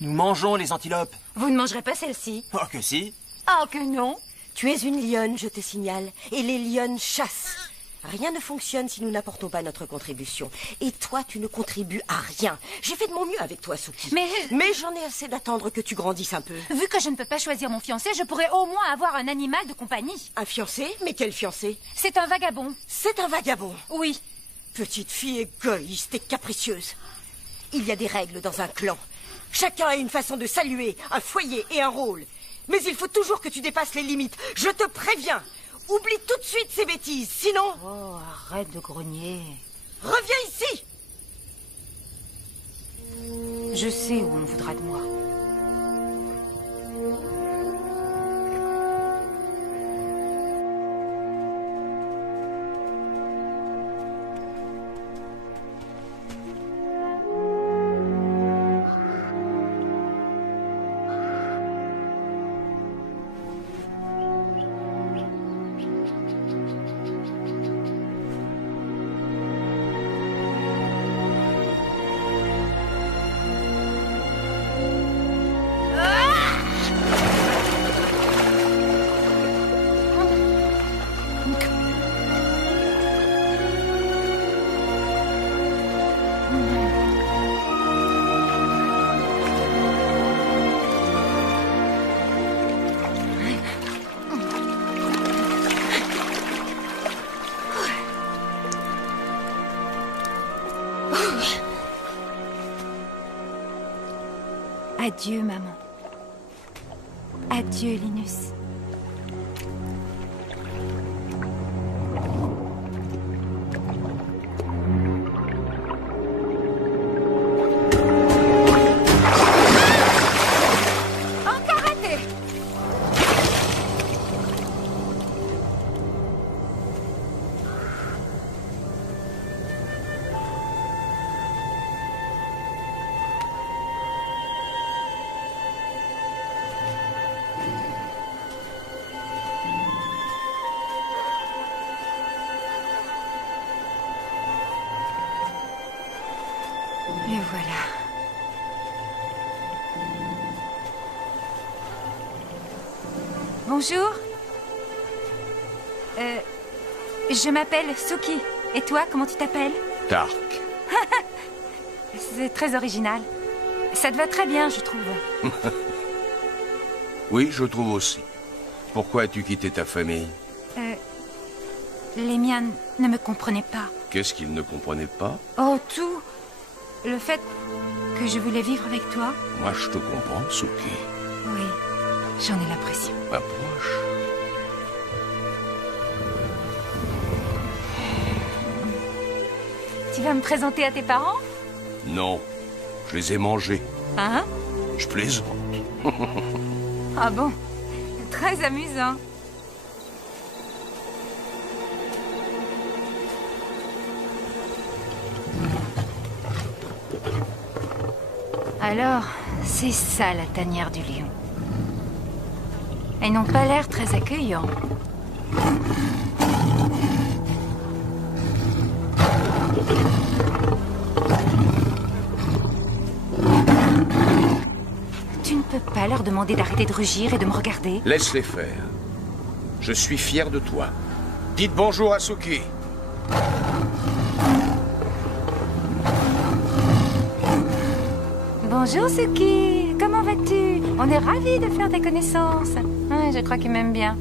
Nous mangeons les antilopes. Vous ne mangerez pas celle-ci. Oh que si. Oh que non. Tu es une lionne, je te signale. Et les lionnes chassent. Rien ne fonctionne si nous n'apportons pas notre contribution. Et toi, tu ne contribues à rien. J'ai fait de mon mieux avec toi, Suki. Mais j'en ai assez d'attendre que tu grandisses un peu. Vu que je ne peux pas choisir mon fiancé, je pourrais au moins avoir un animal de compagnie. Un fiancé? Mais quel fiancé? C'est un vagabond. C'est un vagabond? Oui. Petite fille égoïste et capricieuse. Il y a des règles dans un clan. Chacun a une façon de saluer, un foyer et un rôle. Mais il faut toujours que tu dépasses les limites. Je te préviens. Oublie tout de suite ces bêtises, sinon... Oh, arrête de grogner. Reviens ici! Je sais où on voudra de moi. Adieu, maman. Adieu, Linus. Encore raté. Et voilà. Bonjour. Je m'appelle Suki. Et toi, comment tu t'appelles? Tark. C'est très original. Ça te va très bien, je trouve. Oui, je trouve aussi. Pourquoi as-tu quitté ta famille? Les miens ne me comprenaient pas. Qu'est-ce qu'ils ne comprenaient pas? Oh, tout. Le fait que je voulais vivre avec toi. Moi, je te comprends, Suki. Oui, j'en ai l'impression. Approche. Tu vas me présenter à tes parents? Non, je les ai mangés. Hein? Je plaisante. Ah bon? Très amusant. Alors, c'est ça la tanière du lion. Ils n'ont pas l'air très accueillants. Tu ne peux pas leur demander d'arrêter de rugir et de me regarder? Laisse-les faire. Je suis fier de toi. Dites bonjour à Suki. Bonjour Suki, comment vas-tu? On est ravis de faire ta connaissance. Ouais, je crois qu'il m'aime bien.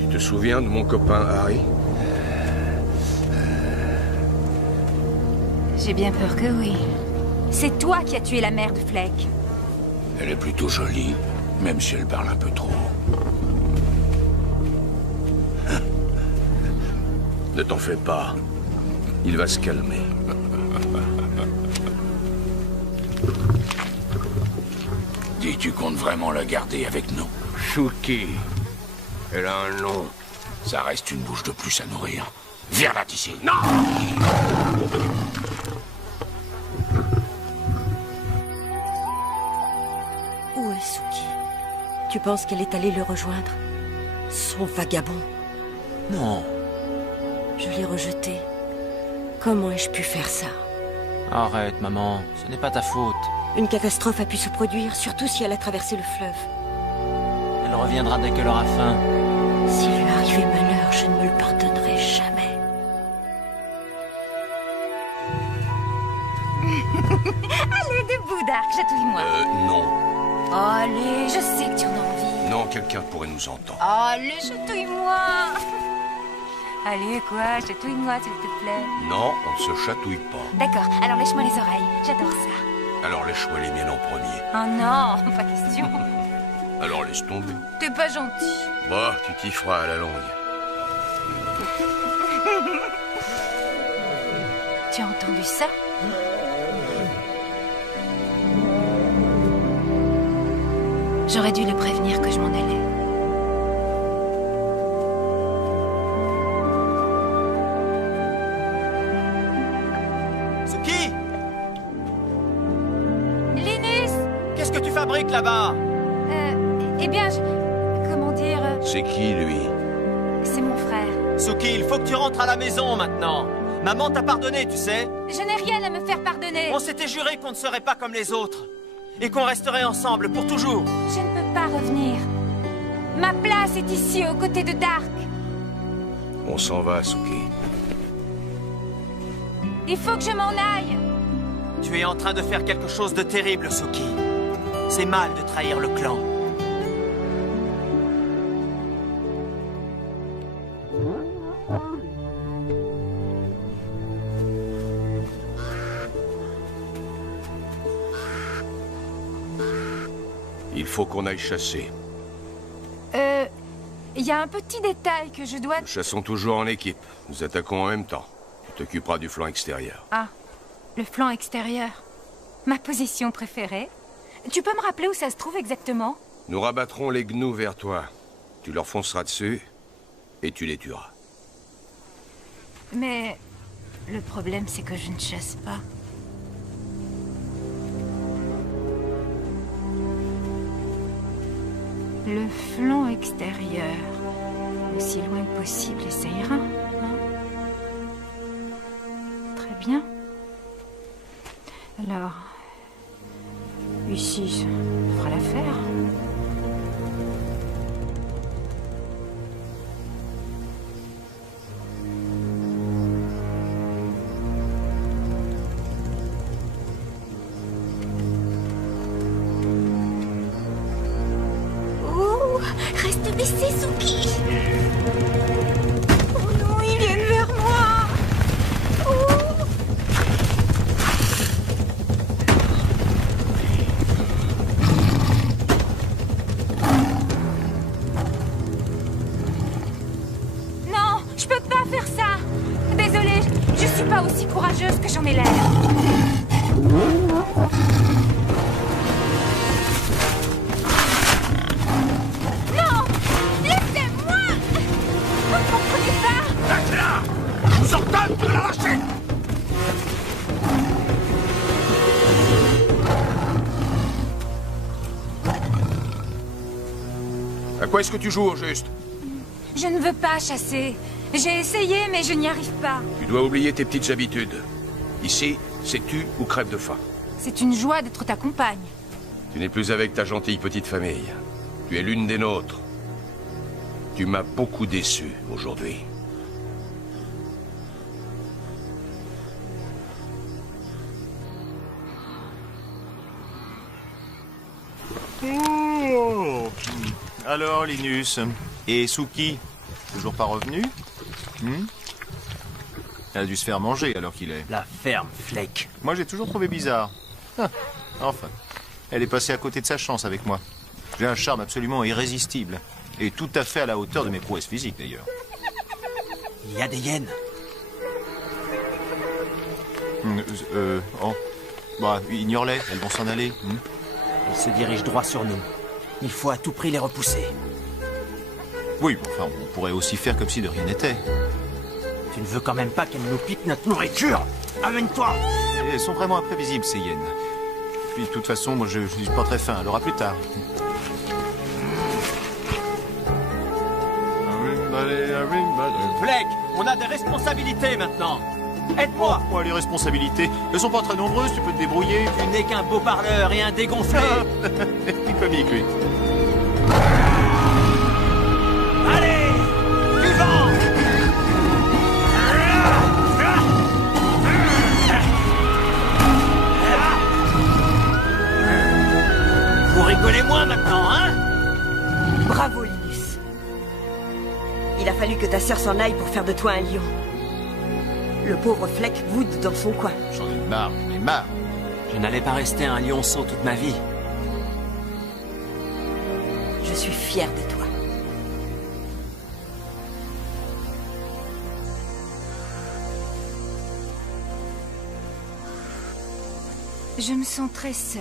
Tu te souviens de mon copain Harry? J'ai bien peur que oui. C'est toi qui as tué la mère de Fleck. Elle est plutôt jolie, même si elle parle un peu trop. Ne t'en fais pas. Il va se calmer. dis, tu comptes vraiment la garder avec nous? Suki. Elle a un nom. Ça reste une bouche de plus à nourrir. Viens-la d'ici. Non! Où est Suki? Tu penses qu'elle est allée le rejoindre? Son vagabond. Non. Je l'ai rejeté. Comment ai-je pu faire ça? Arrête, maman. Ce n'est pas ta faute. Une catastrophe a pu se produire, surtout si elle a traversé le fleuve. Elle reviendra dès qu'elle aura faim. S'il lui arrivait malheur, je ne me le pardonnerai jamais. Allez, debout, Dark, chatouille-moi. Non. Allez, je sais que tu en as envie. Non, quelqu'un pourrait nous entendre. Allez, chatouille-moi. Allez, quoi, chatouille-moi, s'il te plaît. Non, on ne se chatouille pas. D'accord, alors lèche-moi les oreilles, j'adore ça. Alors lèche-moi les miennes en premier. Oh non, pas question. Alors laisse tomber. T'es pas gentil. Bah, tu t'y feras à la longue. Tu as entendu ça? J'aurais dû le prévenir que je m'en allais. Suki! Linus! Qu'est-ce que tu fabriques là-bas? Eh bien, comment dire... C'est qui, lui? C'est mon frère. Suki, il faut que tu rentres à la maison maintenant. Maman t'a pardonné, tu sais. Je n'ai rien à me faire pardonner. On s'était juré qu'on ne serait pas comme les autres. Et qu'on resterait ensemble pour toujours. Je ne peux pas revenir. Ma place est ici, aux côtés de Dark. On s'en va, Suki. Il faut que je m'en aille. Tu es en train de faire quelque chose de terrible, Suki. C'est mal de trahir le clan. Il faut qu'on aille chasser. Il y a un petit détail que je dois... Nous chassons toujours en équipe. Nous attaquons en même temps. Tu t'occuperas du flanc extérieur. Ah, le flanc extérieur. Ma position préférée. Tu peux me rappeler où ça se trouve exactement? Nous rabattrons les gnous vers toi. Tu leur fonceras dessus et tu les tueras. Mais le problème, c'est que je ne chasse pas. Le flanc extérieur. Aussi loin que possible, et ça ira. Hein? Très bien. Alors... Ici, ça fera l'affaire. Reste baissé, Suki. Oh non, ils viennent vers moi. Oh. Non, je peux pas faire ça. Désolée, je suis pas aussi courageuse que j'en ai l'air. À quoi est-ce que tu joues au juste? Je ne veux pas chasser. J'ai essayé, mais je n'y arrive pas. Tu dois oublier tes petites habitudes. Ici, c'est tu ou crève de faim. C'est une joie d'être ta compagne. Tu n'es plus avec ta gentille petite famille. Tu es l'une des nôtres. Tu m'as beaucoup déçu aujourd'hui. Oh. Alors, Linus, et Suki, toujours pas revenu? Elle a dû se faire manger alors qu'il est. La ferme, Fleck. Moi, j'ai toujours trouvé bizarre. Ah, enfin, elle est passée à côté de sa chance avec moi. J'ai un charme absolument irrésistible. Et tout à fait à la hauteur de mes prouesses physiques, d'ailleurs. Il y a des hyènes. Oh. Bah, ignore-les, elles vont s'en aller. Ils se dirigent droit sur nous. Il faut à tout prix les repousser. Oui, enfin, on pourrait aussi faire comme si de rien n'était. Tu ne veux quand même pas qu'elles nous piquent notre nourriture? Amène-toi! Elles sont vraiment imprévisibles, ces hyènes. Puis, de toute façon, moi, je suis pas très faim. Alors, à plus tard. Fleck, on a des responsabilités maintenant. Aide-moi! Moi, les responsabilités, elles sont pas très nombreuses, tu peux te débrouiller. Tu n'es qu'un beau parleur et un dégonflé. Il est comique, lui. Allez! Du vent! Vous rigolez moins maintenant, hein? Bravo, Linus. Il a fallu que ta sœur s'en aille pour faire de toi un lion. Le pauvre Fleck boude dans son coin. J'en ai marre, j'en ai marre. Je n'allais pas rester un lionceau toute ma vie. Je suis fière de toi. Je me sens très seule.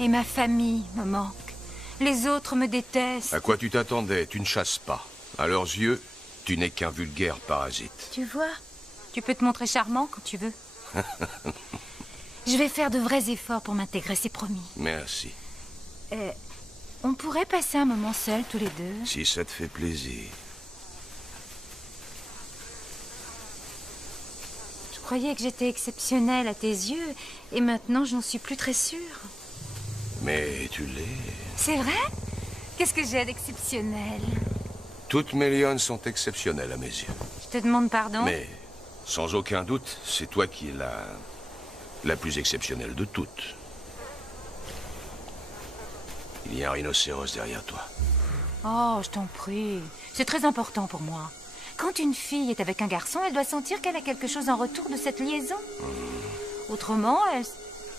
Et ma famille me manque. Les autres me détestent. À quoi tu t'attendais? Tu ne chasses pas. À leurs yeux, tu n'es qu'un vulgaire parasite. Tu vois, tu peux te montrer charmant quand tu veux. Je vais faire de vrais efforts pour m'intégrer, c'est promis. Merci. On pourrait passer un moment seuls tous les deux. Si ça te fait plaisir. Je croyais que j'étais exceptionnelle à tes yeux, et maintenant j'en suis plus très sûre. Mais tu l'es. C'est vrai? Qu'est-ce que j'ai d'exceptionnel? Toutes mes lionnes sont exceptionnelles à mes yeux. Je te demande pardon? Mais, sans aucun doute, c'est toi qui es la plus exceptionnelle de toutes. Il y a un rhinocéros derrière toi. Oh, je t'en prie. C'est très important pour moi. Quand une fille est avec un garçon, elle doit sentir qu'elle a quelque chose en retour de cette liaison. Autrement, elle...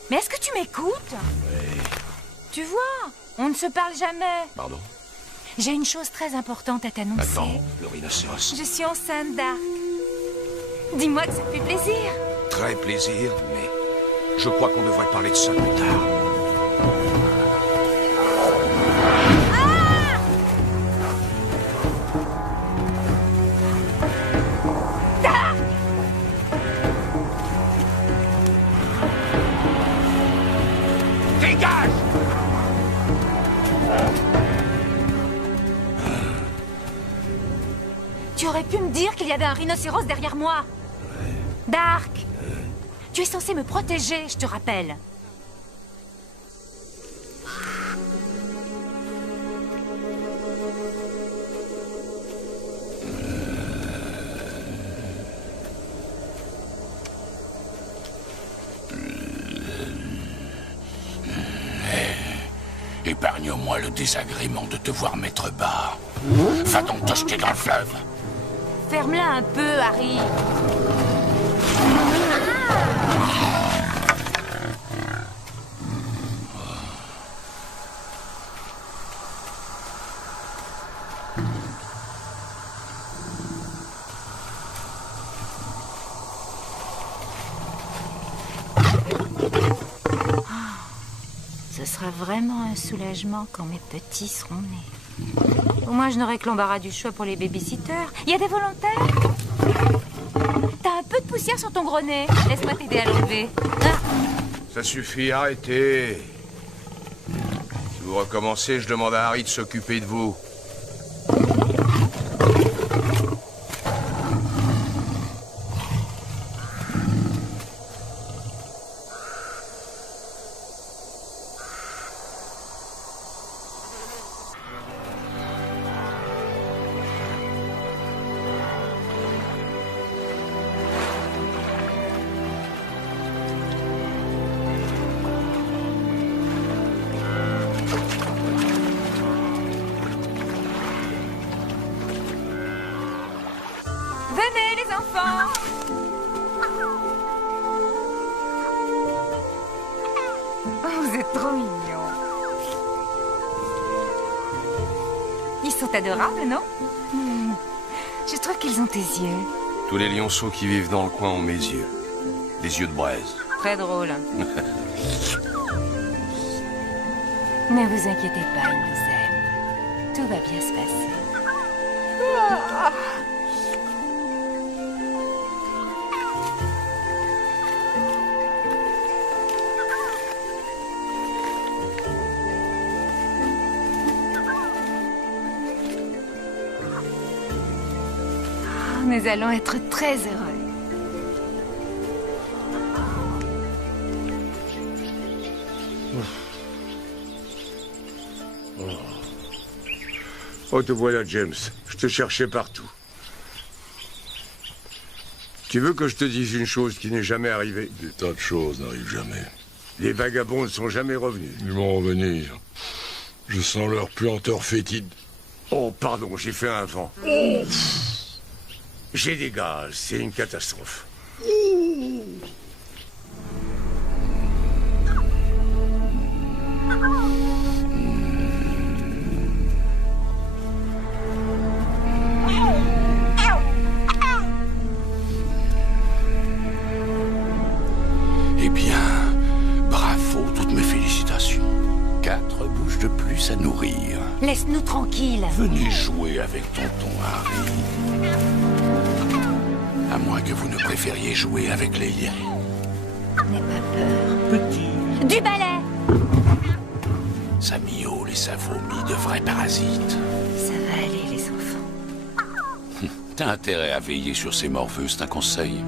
Mais est-ce que tu m'écoutes? Oui. Tu vois, on ne se parle jamais. Pardon? J'ai une chose très importante à t'annoncer. Attends, le rhinocéros. Je suis enceinte d'Arc. Dis-moi que ça te fait plaisir. Très plaisir, mais je crois qu'on devrait parler de ça plus tard. Tu aurais pu me dire qu'il y avait un rhinocéros derrière moi. Ouais. Dark, tu es censé me protéger, je te rappelle. Épargne-moi le désagrément de te voir mettre bas. Va donc te jeter dans le fleuve. Ferme-la un peu, Harry. Ce sera vraiment un soulagement quand mes petits seront nés. Au moins, je n'aurai que l'embarras du choix pour les babysitters. Il y a des volontaires? T'as un peu de poussière sur ton gros nez. Laisse-moi t'aider à l'enlever. Ah. Ça suffit, arrêtez. Si vous recommencez, je demande à Harry de s'occuper de vous. Venez, les enfants! Oh, vous êtes trop mignons. Ils sont adorables, non? Je trouve qu'ils ont tes yeux. Tous les lionceaux qui vivent dans le coin ont mes yeux. Des yeux de braise. Très drôle. Ne vous inquiétez pas, il nous aime. Tout va bien se passer. Nous allons être très heureux. Oh, te voilà, James. Je te cherchais partout. Tu veux que je te dise une chose qui n'est jamais arrivée? Des tas de choses n'arrivent jamais. Les vagabonds ne sont jamais revenus. Ils vont revenir. Je sens leur puanteur fétide. Oh, pardon, j'ai fait un vent. J'ai des gaz, c'est une catastrophe. Eh bien, bravo, toutes mes félicitations. 4 bouches de plus à nourrir. Laisse-nous tranquilles. Venez jouer avec tonton Harry. À moins que vous ne préfériez jouer avec les liens. N'aie pas peur. Petit. Du balai. Ça miaule et ça vomit de vrais parasites. Ça va aller, les enfants. T'as intérêt à veiller sur ces morveux, c'est un conseil.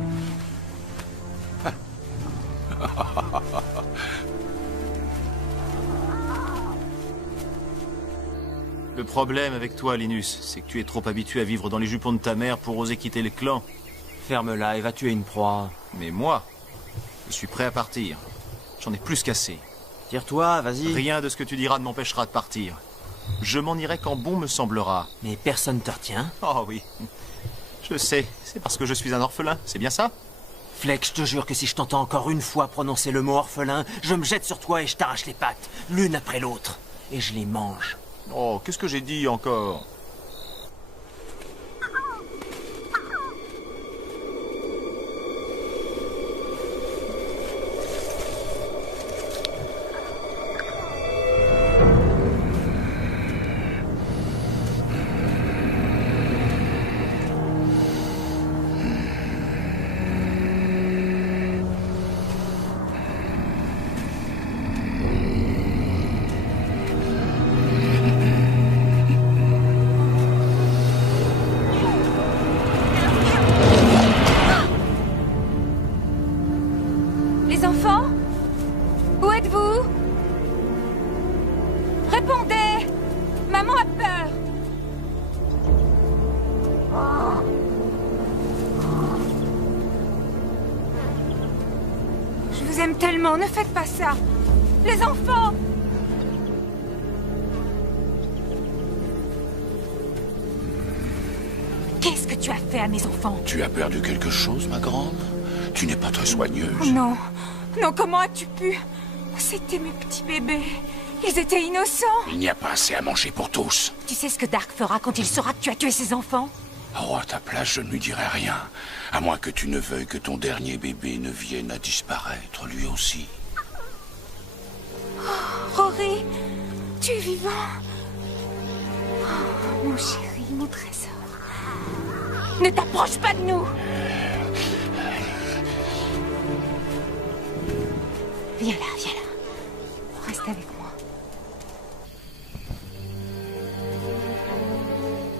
Le problème avec toi, Linus, c'est que tu es trop habitué à vivre dans les jupons de ta mère pour oser quitter le clan. Ferme-la et va tuer une proie. Mais moi, je suis prêt à partir. J'en ai plus qu'assez. Tire-toi, vas-y. Rien de ce que tu diras ne m'empêchera de partir. Je m'en irai quand bon me semblera. Mais personne te retient. Oh oui. Je sais, c'est parce que je suis un orphelin, c'est bien ça? Fleck, je te jure que si je t'entends encore une fois prononcer le mot orphelin, je me jette sur toi et je t'arrache les pattes, l'une après l'autre. Et je les mange. Oh, qu'est-ce que j'ai dit encore? Les enfants? Où êtes-vous? Répondez! Maman a peur! Je vous aime tellement, ne faites pas ça! Les enfants! Qu'est-ce que tu as fait à mes enfants? Tu as perdu quelque chose, ma grande? Tu n'es pas très soigneuse. Oh non, non, comment as-tu pu? C'était mes petits bébés. Ils étaient innocents. Il n'y a pas assez à manger pour tous. Tu sais ce que Dark fera quand il saura que tu as tué ses enfants? Oh, à ta place, je ne lui dirai rien. À moins que tu ne veuilles que ton dernier bébé ne vienne à disparaître, lui aussi. Oh, Rory, tu es vivant. Oh, mon chéri, mon trésor. Ne t'approche pas de nous. Viens là, viens là. Reste avec moi.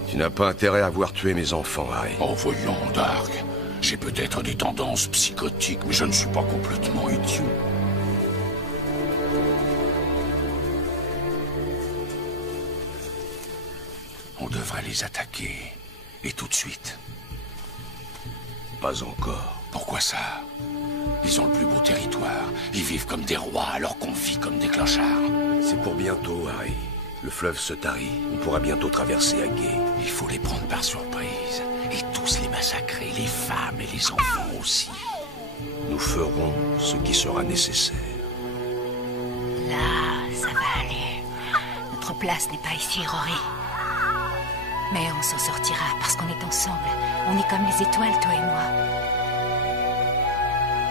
Tu n'as pas intérêt à avoir tué mes enfants, Harry. Oh, voyons, Dark. J'ai peut-être des tendances psychotiques, mais je ne suis pas complètement idiot. On devrait les attaquer. Et tout de suite. Pas encore. Pourquoi ça? Ils ont le plus beau territoire. Ils vivent comme des rois alors qu'on vit comme des clochards. C'est pour bientôt, Harry. Le fleuve se tarit. On pourra bientôt traverser à gué. Il faut les prendre par surprise. Et tous les massacrer, les femmes et les enfants aussi. Nous ferons ce qui sera nécessaire. Là, ça va aller. Notre place n'est pas ici, Rory. Mais on s'en sortira parce qu'on est ensemble. On est comme les étoiles, toi et moi.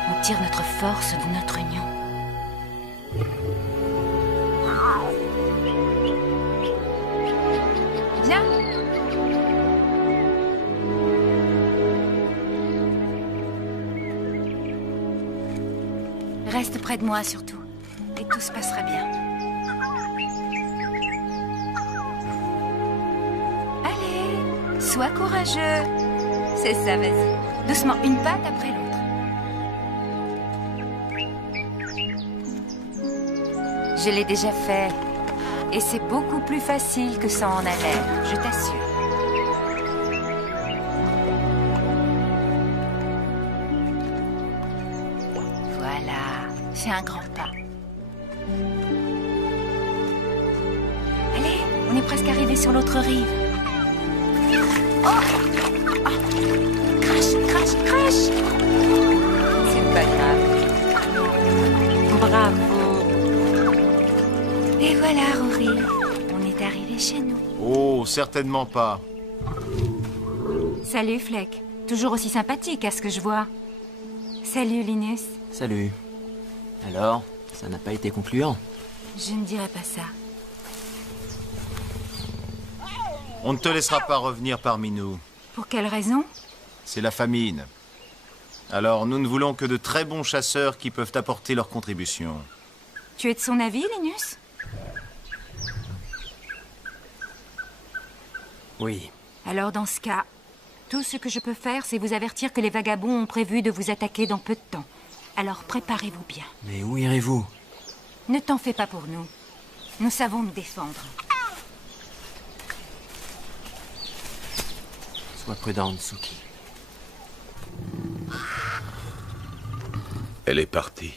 On tire notre force de notre union. Reste près de moi surtout, et tout se passera bien. Allez, sois courageux. C'est ça, vas-y. Doucement, une patte après l'autre. Je l'ai déjà fait. Et c'est beaucoup plus facile que ça en a l'air, je t'assure. Voilà, fais un grand pas. Allez, on est presque arrivé sur l'autre rive. Oh, oh. Crash, crash, crash. C'est pas grave. Bravo. Et voilà, Rory. On est arrivé chez nous. Oh, certainement pas. Salut, Fleck. Toujours aussi sympathique à ce que je vois. Salut, Linus. Salut. Alors, ça n'a pas été concluant? Je ne dirais pas ça. On ne te laissera pas revenir parmi nous. Pour quelle raison? C'est la famine. Alors, nous ne voulons que de très bons chasseurs qui peuvent apporter leur contribution. Tu es de son avis, Linus? Oui. Alors dans ce cas, tout ce que je peux faire, c'est vous avertir que les vagabonds ont prévu de vous attaquer dans peu de temps. Alors préparez-vous bien. Mais où irez-vous? Ne t'en fais pas pour nous. Nous savons nous défendre. Sois prudente, Suki. Elle est partie.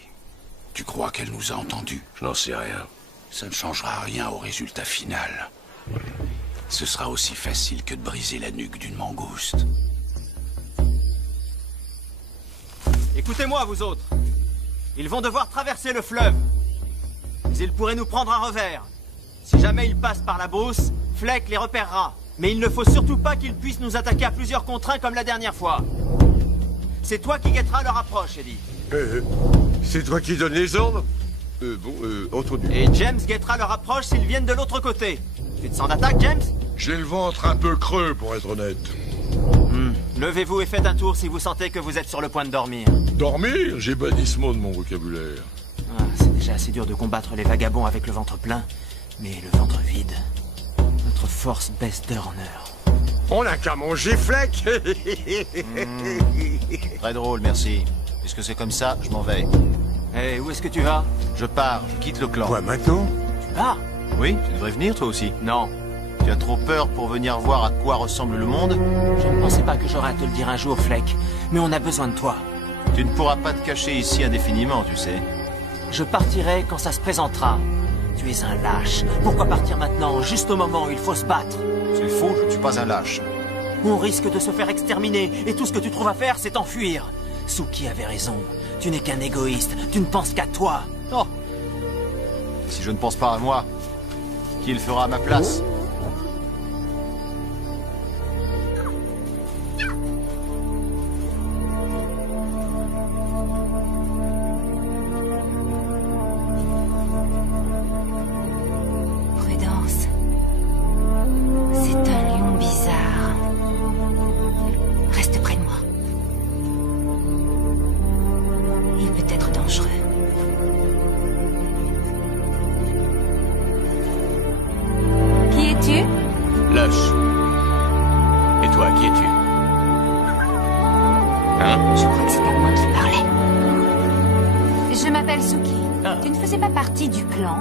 Tu crois qu'elle nous a entendus? Je n'en sais rien. Ça ne changera rien au résultat final. Ce sera aussi facile que de briser la nuque d'une mangouste. Écoutez-moi, vous autres. Ils vont devoir traverser le fleuve. Mais ils pourraient nous prendre un revers. Si jamais ils passent par la brousse, Fleck les repérera. Mais il ne faut surtout pas qu'ils puissent nous attaquer à plusieurs contre un comme la dernière fois. C'est toi qui guetteras leur approche, Eddie. C'est toi qui donnes les ordres? Entendu. Et James guettera leur approche s'ils viennent de l'autre côté. Tu te sens d'attaque, James? J'ai le ventre un peu creux, pour être honnête. Levez-vous et faites un tour si vous sentez que vous êtes sur le point de dormir. Dormir? J'ai banni ce mot de mon vocabulaire. Ah, c'est déjà assez dur de combattre les vagabonds avec le ventre plein. Mais le ventre vide, notre force baisse d'heure en heure. On n'a qu'à manger, Fleck. Très drôle, merci. Puisque c'est comme ça, je m'en vais. Hé, où est-ce que tu vas? Je pars, je quitte le clan. Quoi, maintenant? Tu pars? Oui, tu devrais venir toi aussi. Non. Tu as trop peur pour venir voir à quoi ressemble le monde? Je ne pensais pas que j'aurais à te le dire un jour, Fleck. Mais on a besoin de toi. Tu ne pourras pas te cacher ici indéfiniment, tu sais. Je partirai quand ça se présentera. Tu es un lâche. Pourquoi partir maintenant, juste au moment où il faut se battre? C'est faux, je ne suis pas un lâche. On risque de se faire exterminer, et tout ce que tu trouves à faire, c'est t'enfuir. Suki avait raison. Tu n'es qu'un égoïste. Tu ne penses qu'à toi. Oh. Si je ne pense pas à moi, qui le fera à ma place? Prudence. C'est un lion bizarre. Reste près de moi. Il peut être dangereux. Qui es-tu? Lâche. Et toi, qui es-tu? Hein? Je crois que c'est à moi qui parlais. Je m'appelle Suki. Tu ne faisais pas partie du clan?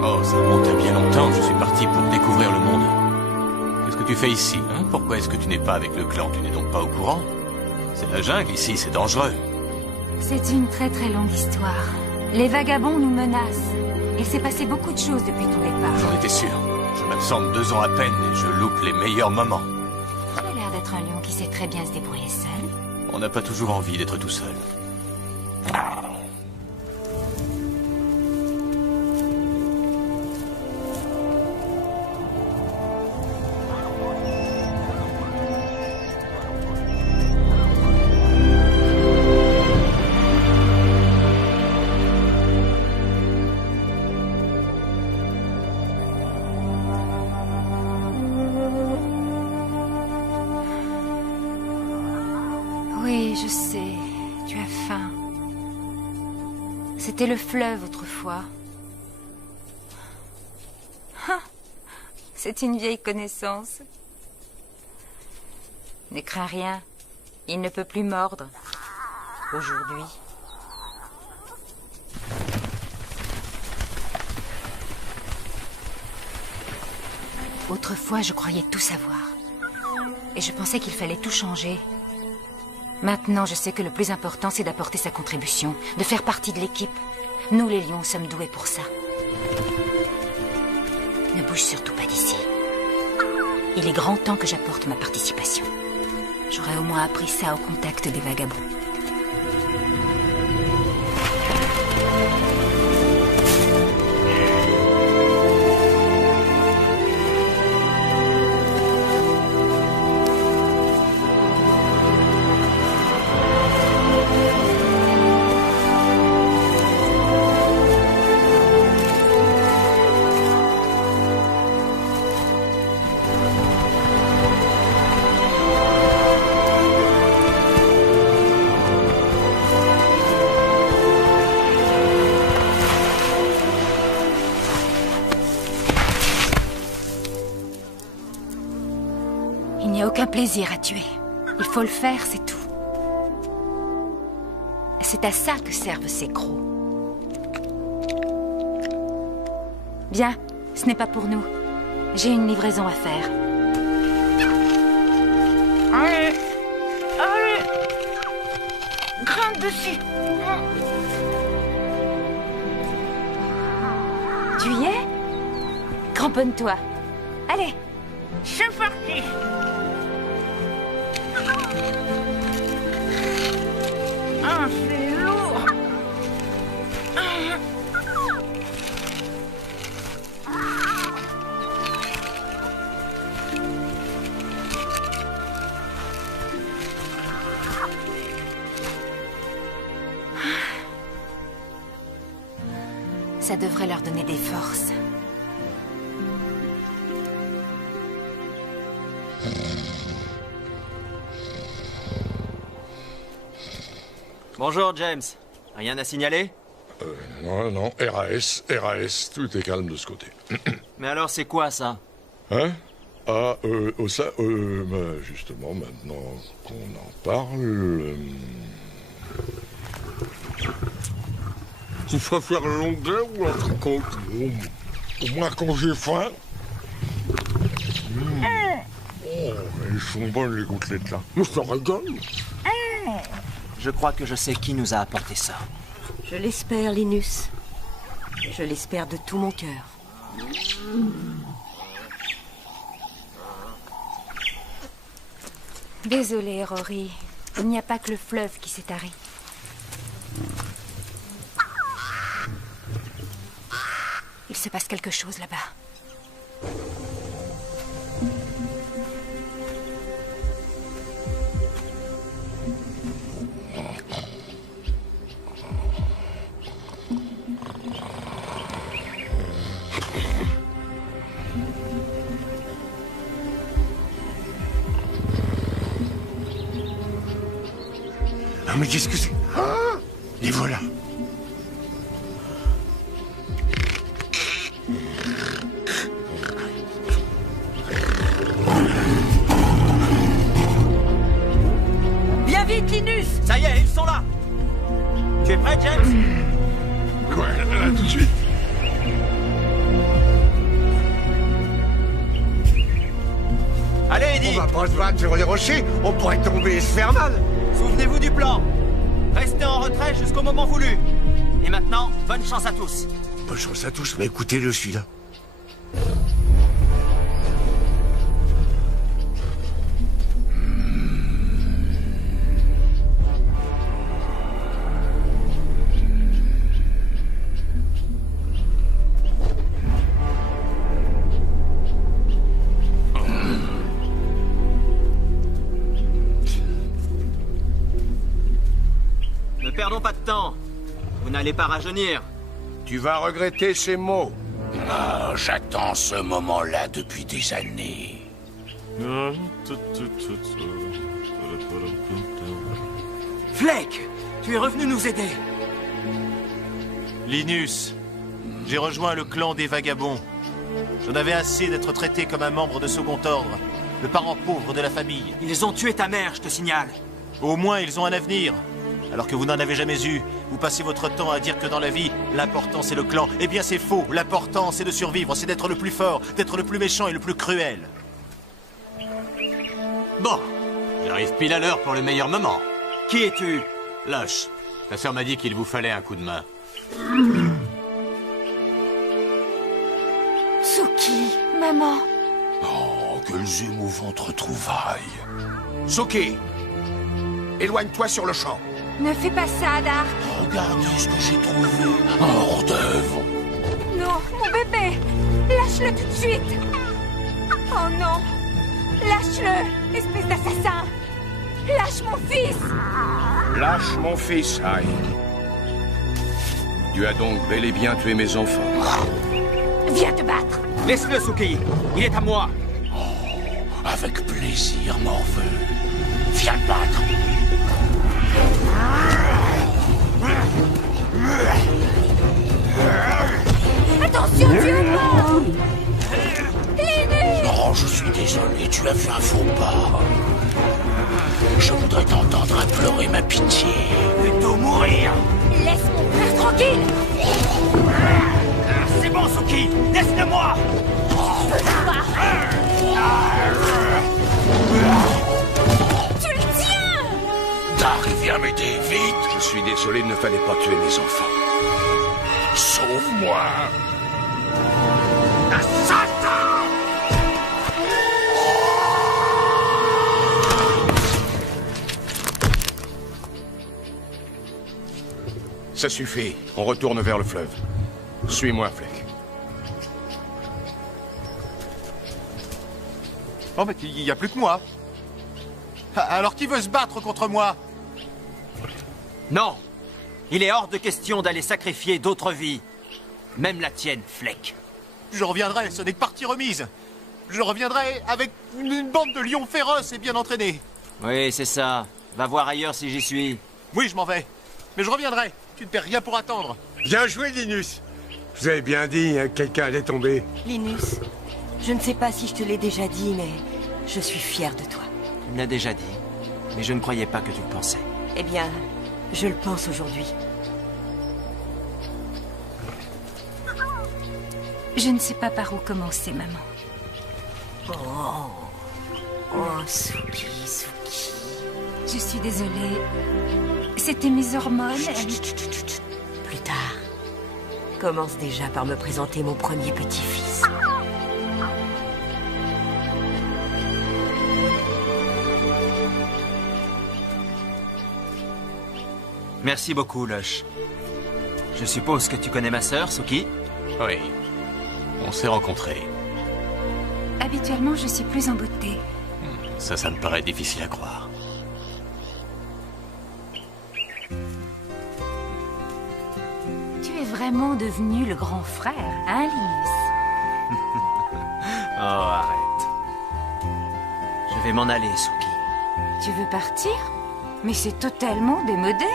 Oh, ça remonte à bien longtemps. Je suis parti pour découvrir le monde. Qu'est-ce que tu fais ici, hein? Pourquoi est-ce que tu n'es pas avec le clan? Tu n'es donc pas au courant? C'est la jungle ici, c'est dangereux. C'est une très très longue histoire. Les vagabonds nous menacent. Il s'est passé beaucoup de choses depuis ton départ. J'en étais sûr. Je m'absente 2 ans à peine et je loupe les meilleurs moments. Tu as l'air d'être un lion qui sait très bien se débrouiller seul. On n'a pas toujours envie d'être tout seul. Oui, je sais. Tu as faim. C'était le fleuve autrefois. Ah, c'est une vieille connaissance. Ne crains rien. Il ne peut plus mordre. Aujourd'hui. Autrefois, je croyais tout savoir. Et je pensais qu'il fallait tout changer. Maintenant, je sais que le plus important, c'est d'apporter sa contribution, de faire partie de l'équipe. Nous, les lions, sommes doués pour ça. Ne bouge surtout pas d'ici. Il est grand temps que j'apporte ma participation. J'aurais au moins appris ça au contact des vagabonds. Il n'y a aucun plaisir à tuer. Il faut le faire, c'est tout. C'est à ça que servent ces crocs. Bien, ce n'est pas pour nous. J'ai une livraison à faire. Allez, allez, grimpe dessus. Tu y es? Cramponne-toi. Allez. C'est parti. Ah, c'est lourd. Ça devrait leur donner des forces. Bonjour, James. Rien à signaler? Non, RAS, tout est calme de ce côté. Mais alors, c'est quoi, ça? Hein? Justement, maintenant qu'on en parle... Tu préfères l'onglet ou l'entrecôte? Au moins quand j'ai faim... Oh, elles sont bonnes, les gouttelettes, là. Mais ça régale. Je crois que je sais qui nous a apporté ça. Je l'espère, Linus. Je l'espère de tout mon cœur. Désolée, Rory. Il n'y a pas que le fleuve qui s'est taré. Il se passe quelque chose là-bas. Ah, mais qu'est-ce que c'est? Ah, les voilà. Viens vite, Linus! Ça y est, ils sont là! Tu es prêt, James? Ouais, là, tout de suite. Allez, Eddie! On va pas se battre sur les rochers, on pourrait tomber et se faire mal. Souvenez-vous du plan. Restez en retrait jusqu'au moment voulu. Et maintenant, bonne chance à tous. Bonne chance à tous, mais écoutez-le, celui-là. Ne perdons pas de temps. Vous n'allez pas rajeunir. Tu vas regretter ces mots. Ah, j'attends ce moment-là depuis des années. Fleck, tu es revenu nous aider. Linus, j'ai rejoint le clan des vagabonds. J'en avais assez d'être traité comme un membre de second ordre, le parent pauvre de la famille. Ils ont tué ta mère, je te signale. Au moins, ils ont un avenir. Alors que vous n'en avez jamais eu, vous passez votre temps à dire que dans la vie, l'important c'est le clan. Eh bien c'est faux, l'important c'est de survivre, c'est d'être le plus fort, d'être le plus méchant et le plus cruel. Bon, j'arrive pile à l'heure pour le meilleur moment. Qui es-tu? Lâche. Ta sœur m'a dit qu'il vous fallait un coup de main. Suki, maman. Oh, quelles émouvantes retrouvailles. Suki, éloigne-toi sur le champ. Ne fais pas ça, Dark. Regardez ce que j'ai trouvé. Un hors-d'œuvre. Non, mon bébé. Lâche-le tout de suite. Oh non. Lâche-le, espèce d'assassin. Lâche mon fils. Lâche mon fils, Aïe. Tu as donc bel et bien tué mes enfants. Viens te battre. Laisse-le, Suki. Il est à moi. Oh, avec plaisir, morveux. Viens te battre. Attention, tu es mort. Linus. Non, je suis désolé, tu as fait un faux pas. Je voudrais t'entendre implorer ma pitié. Plutôt mourir. Laisse mon frère tranquille. C'est bon, Suki. Laisse-le-moi. Tu le tiens. Dark, viens m'aider, vite. Je suis désolé, il ne fallait pas tuer mes enfants. Sauve-moi. Ça suffit, on retourne vers le fleuve. Suis-moi, Fleck. Oh, mais il n'y a plus que moi. Alors qui veut se battre contre moi? Non. Il est hors de question d'aller sacrifier d'autres vies. Même la tienne, Fleck. Je reviendrai, ce n'est que partie remise. Je reviendrai avec une bande de lions féroces et bien entraînés. Oui, c'est ça. Va voir ailleurs si j'y suis. Oui, je m'en vais. Mais je reviendrai. Tu ne perds rien pour attendre. Bien joué, Linus. Vous avez bien dit, hein, que quelqu'un allait tomber. Linus, je ne sais pas si je te l'ai déjà dit, mais je suis fière de toi. Tu me l'as déjà dit, mais je ne croyais pas que tu le pensais. Eh bien, je le pense aujourd'hui. Je ne sais pas par où commencer, maman. Oh, Suki, Suki. Je suis désolée. C'était mes hormones. Plus tard. Commence déjà par me présenter mon premier petit-fils. Merci beaucoup, Lush. Je suppose que tu connais ma sœur, Suki? Oui. On s'est rencontrés. Habituellement, je suis plus en beauté. Ça me paraît difficile à croire. Tu es vraiment devenu le grand frère, hein, Linus? Oh, arrête. Je vais m'en aller, Suki. Tu veux partir? Mais c'est totalement démodé.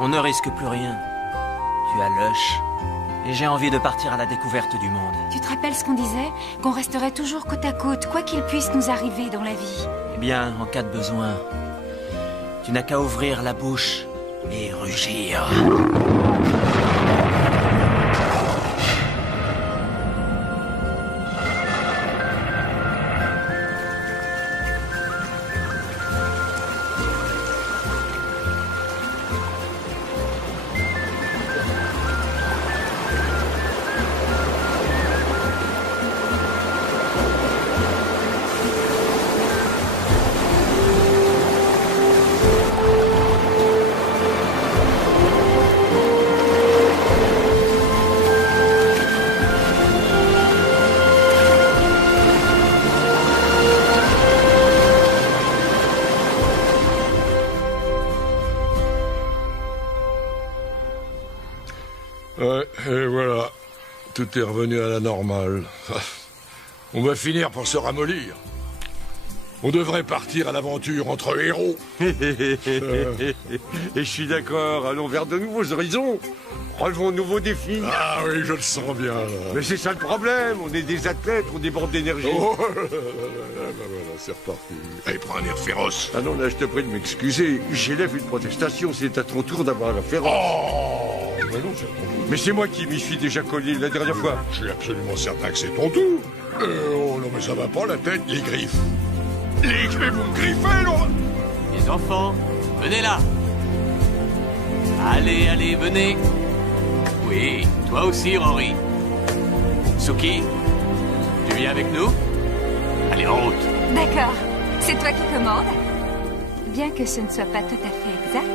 On ne risque plus rien. Tu as Lush. Et j'ai envie de partir à la découverte du monde. Tu te rappelles ce qu'on disait? Qu'on resterait toujours côte à côte, quoi qu'il puisse nous arriver dans la vie. Eh bien, en cas de besoin, tu n'as qu'à ouvrir la bouche et rugir. Ouais, et voilà. Tout est revenu à la normale. On va finir par se ramollir. On devrait partir à l'aventure entre héros. Et je suis d'accord, allons vers de nouveaux horizons. Relevons de nouveaux défis. Ah oui, je le sens bien. Là. Mais c'est ça le problème, on est des athlètes, on déborde d'énergie. Oh, voilà, c'est reparti. Allez, prends un air féroce. Ah non, là, je te prie de m'excuser. J'élève une protestation, c'est à ton tour d'avoir la féroce. Oh, mais non, c'est ton tour. Mais c'est moi qui m'y suis déjà collé la dernière fois. Je suis absolument certain que c'est ton tour. Oh non, mais ça va pas la tête, les griffes. Les griffes, vous me griffez, là. Les enfants, venez là. Allez, allez, venez. Oui, toi aussi, Rory. Suki, tu viens avec nous? Allez, en route. D'accord. C'est toi qui commandes? Bien que ce ne soit pas tout à fait exact.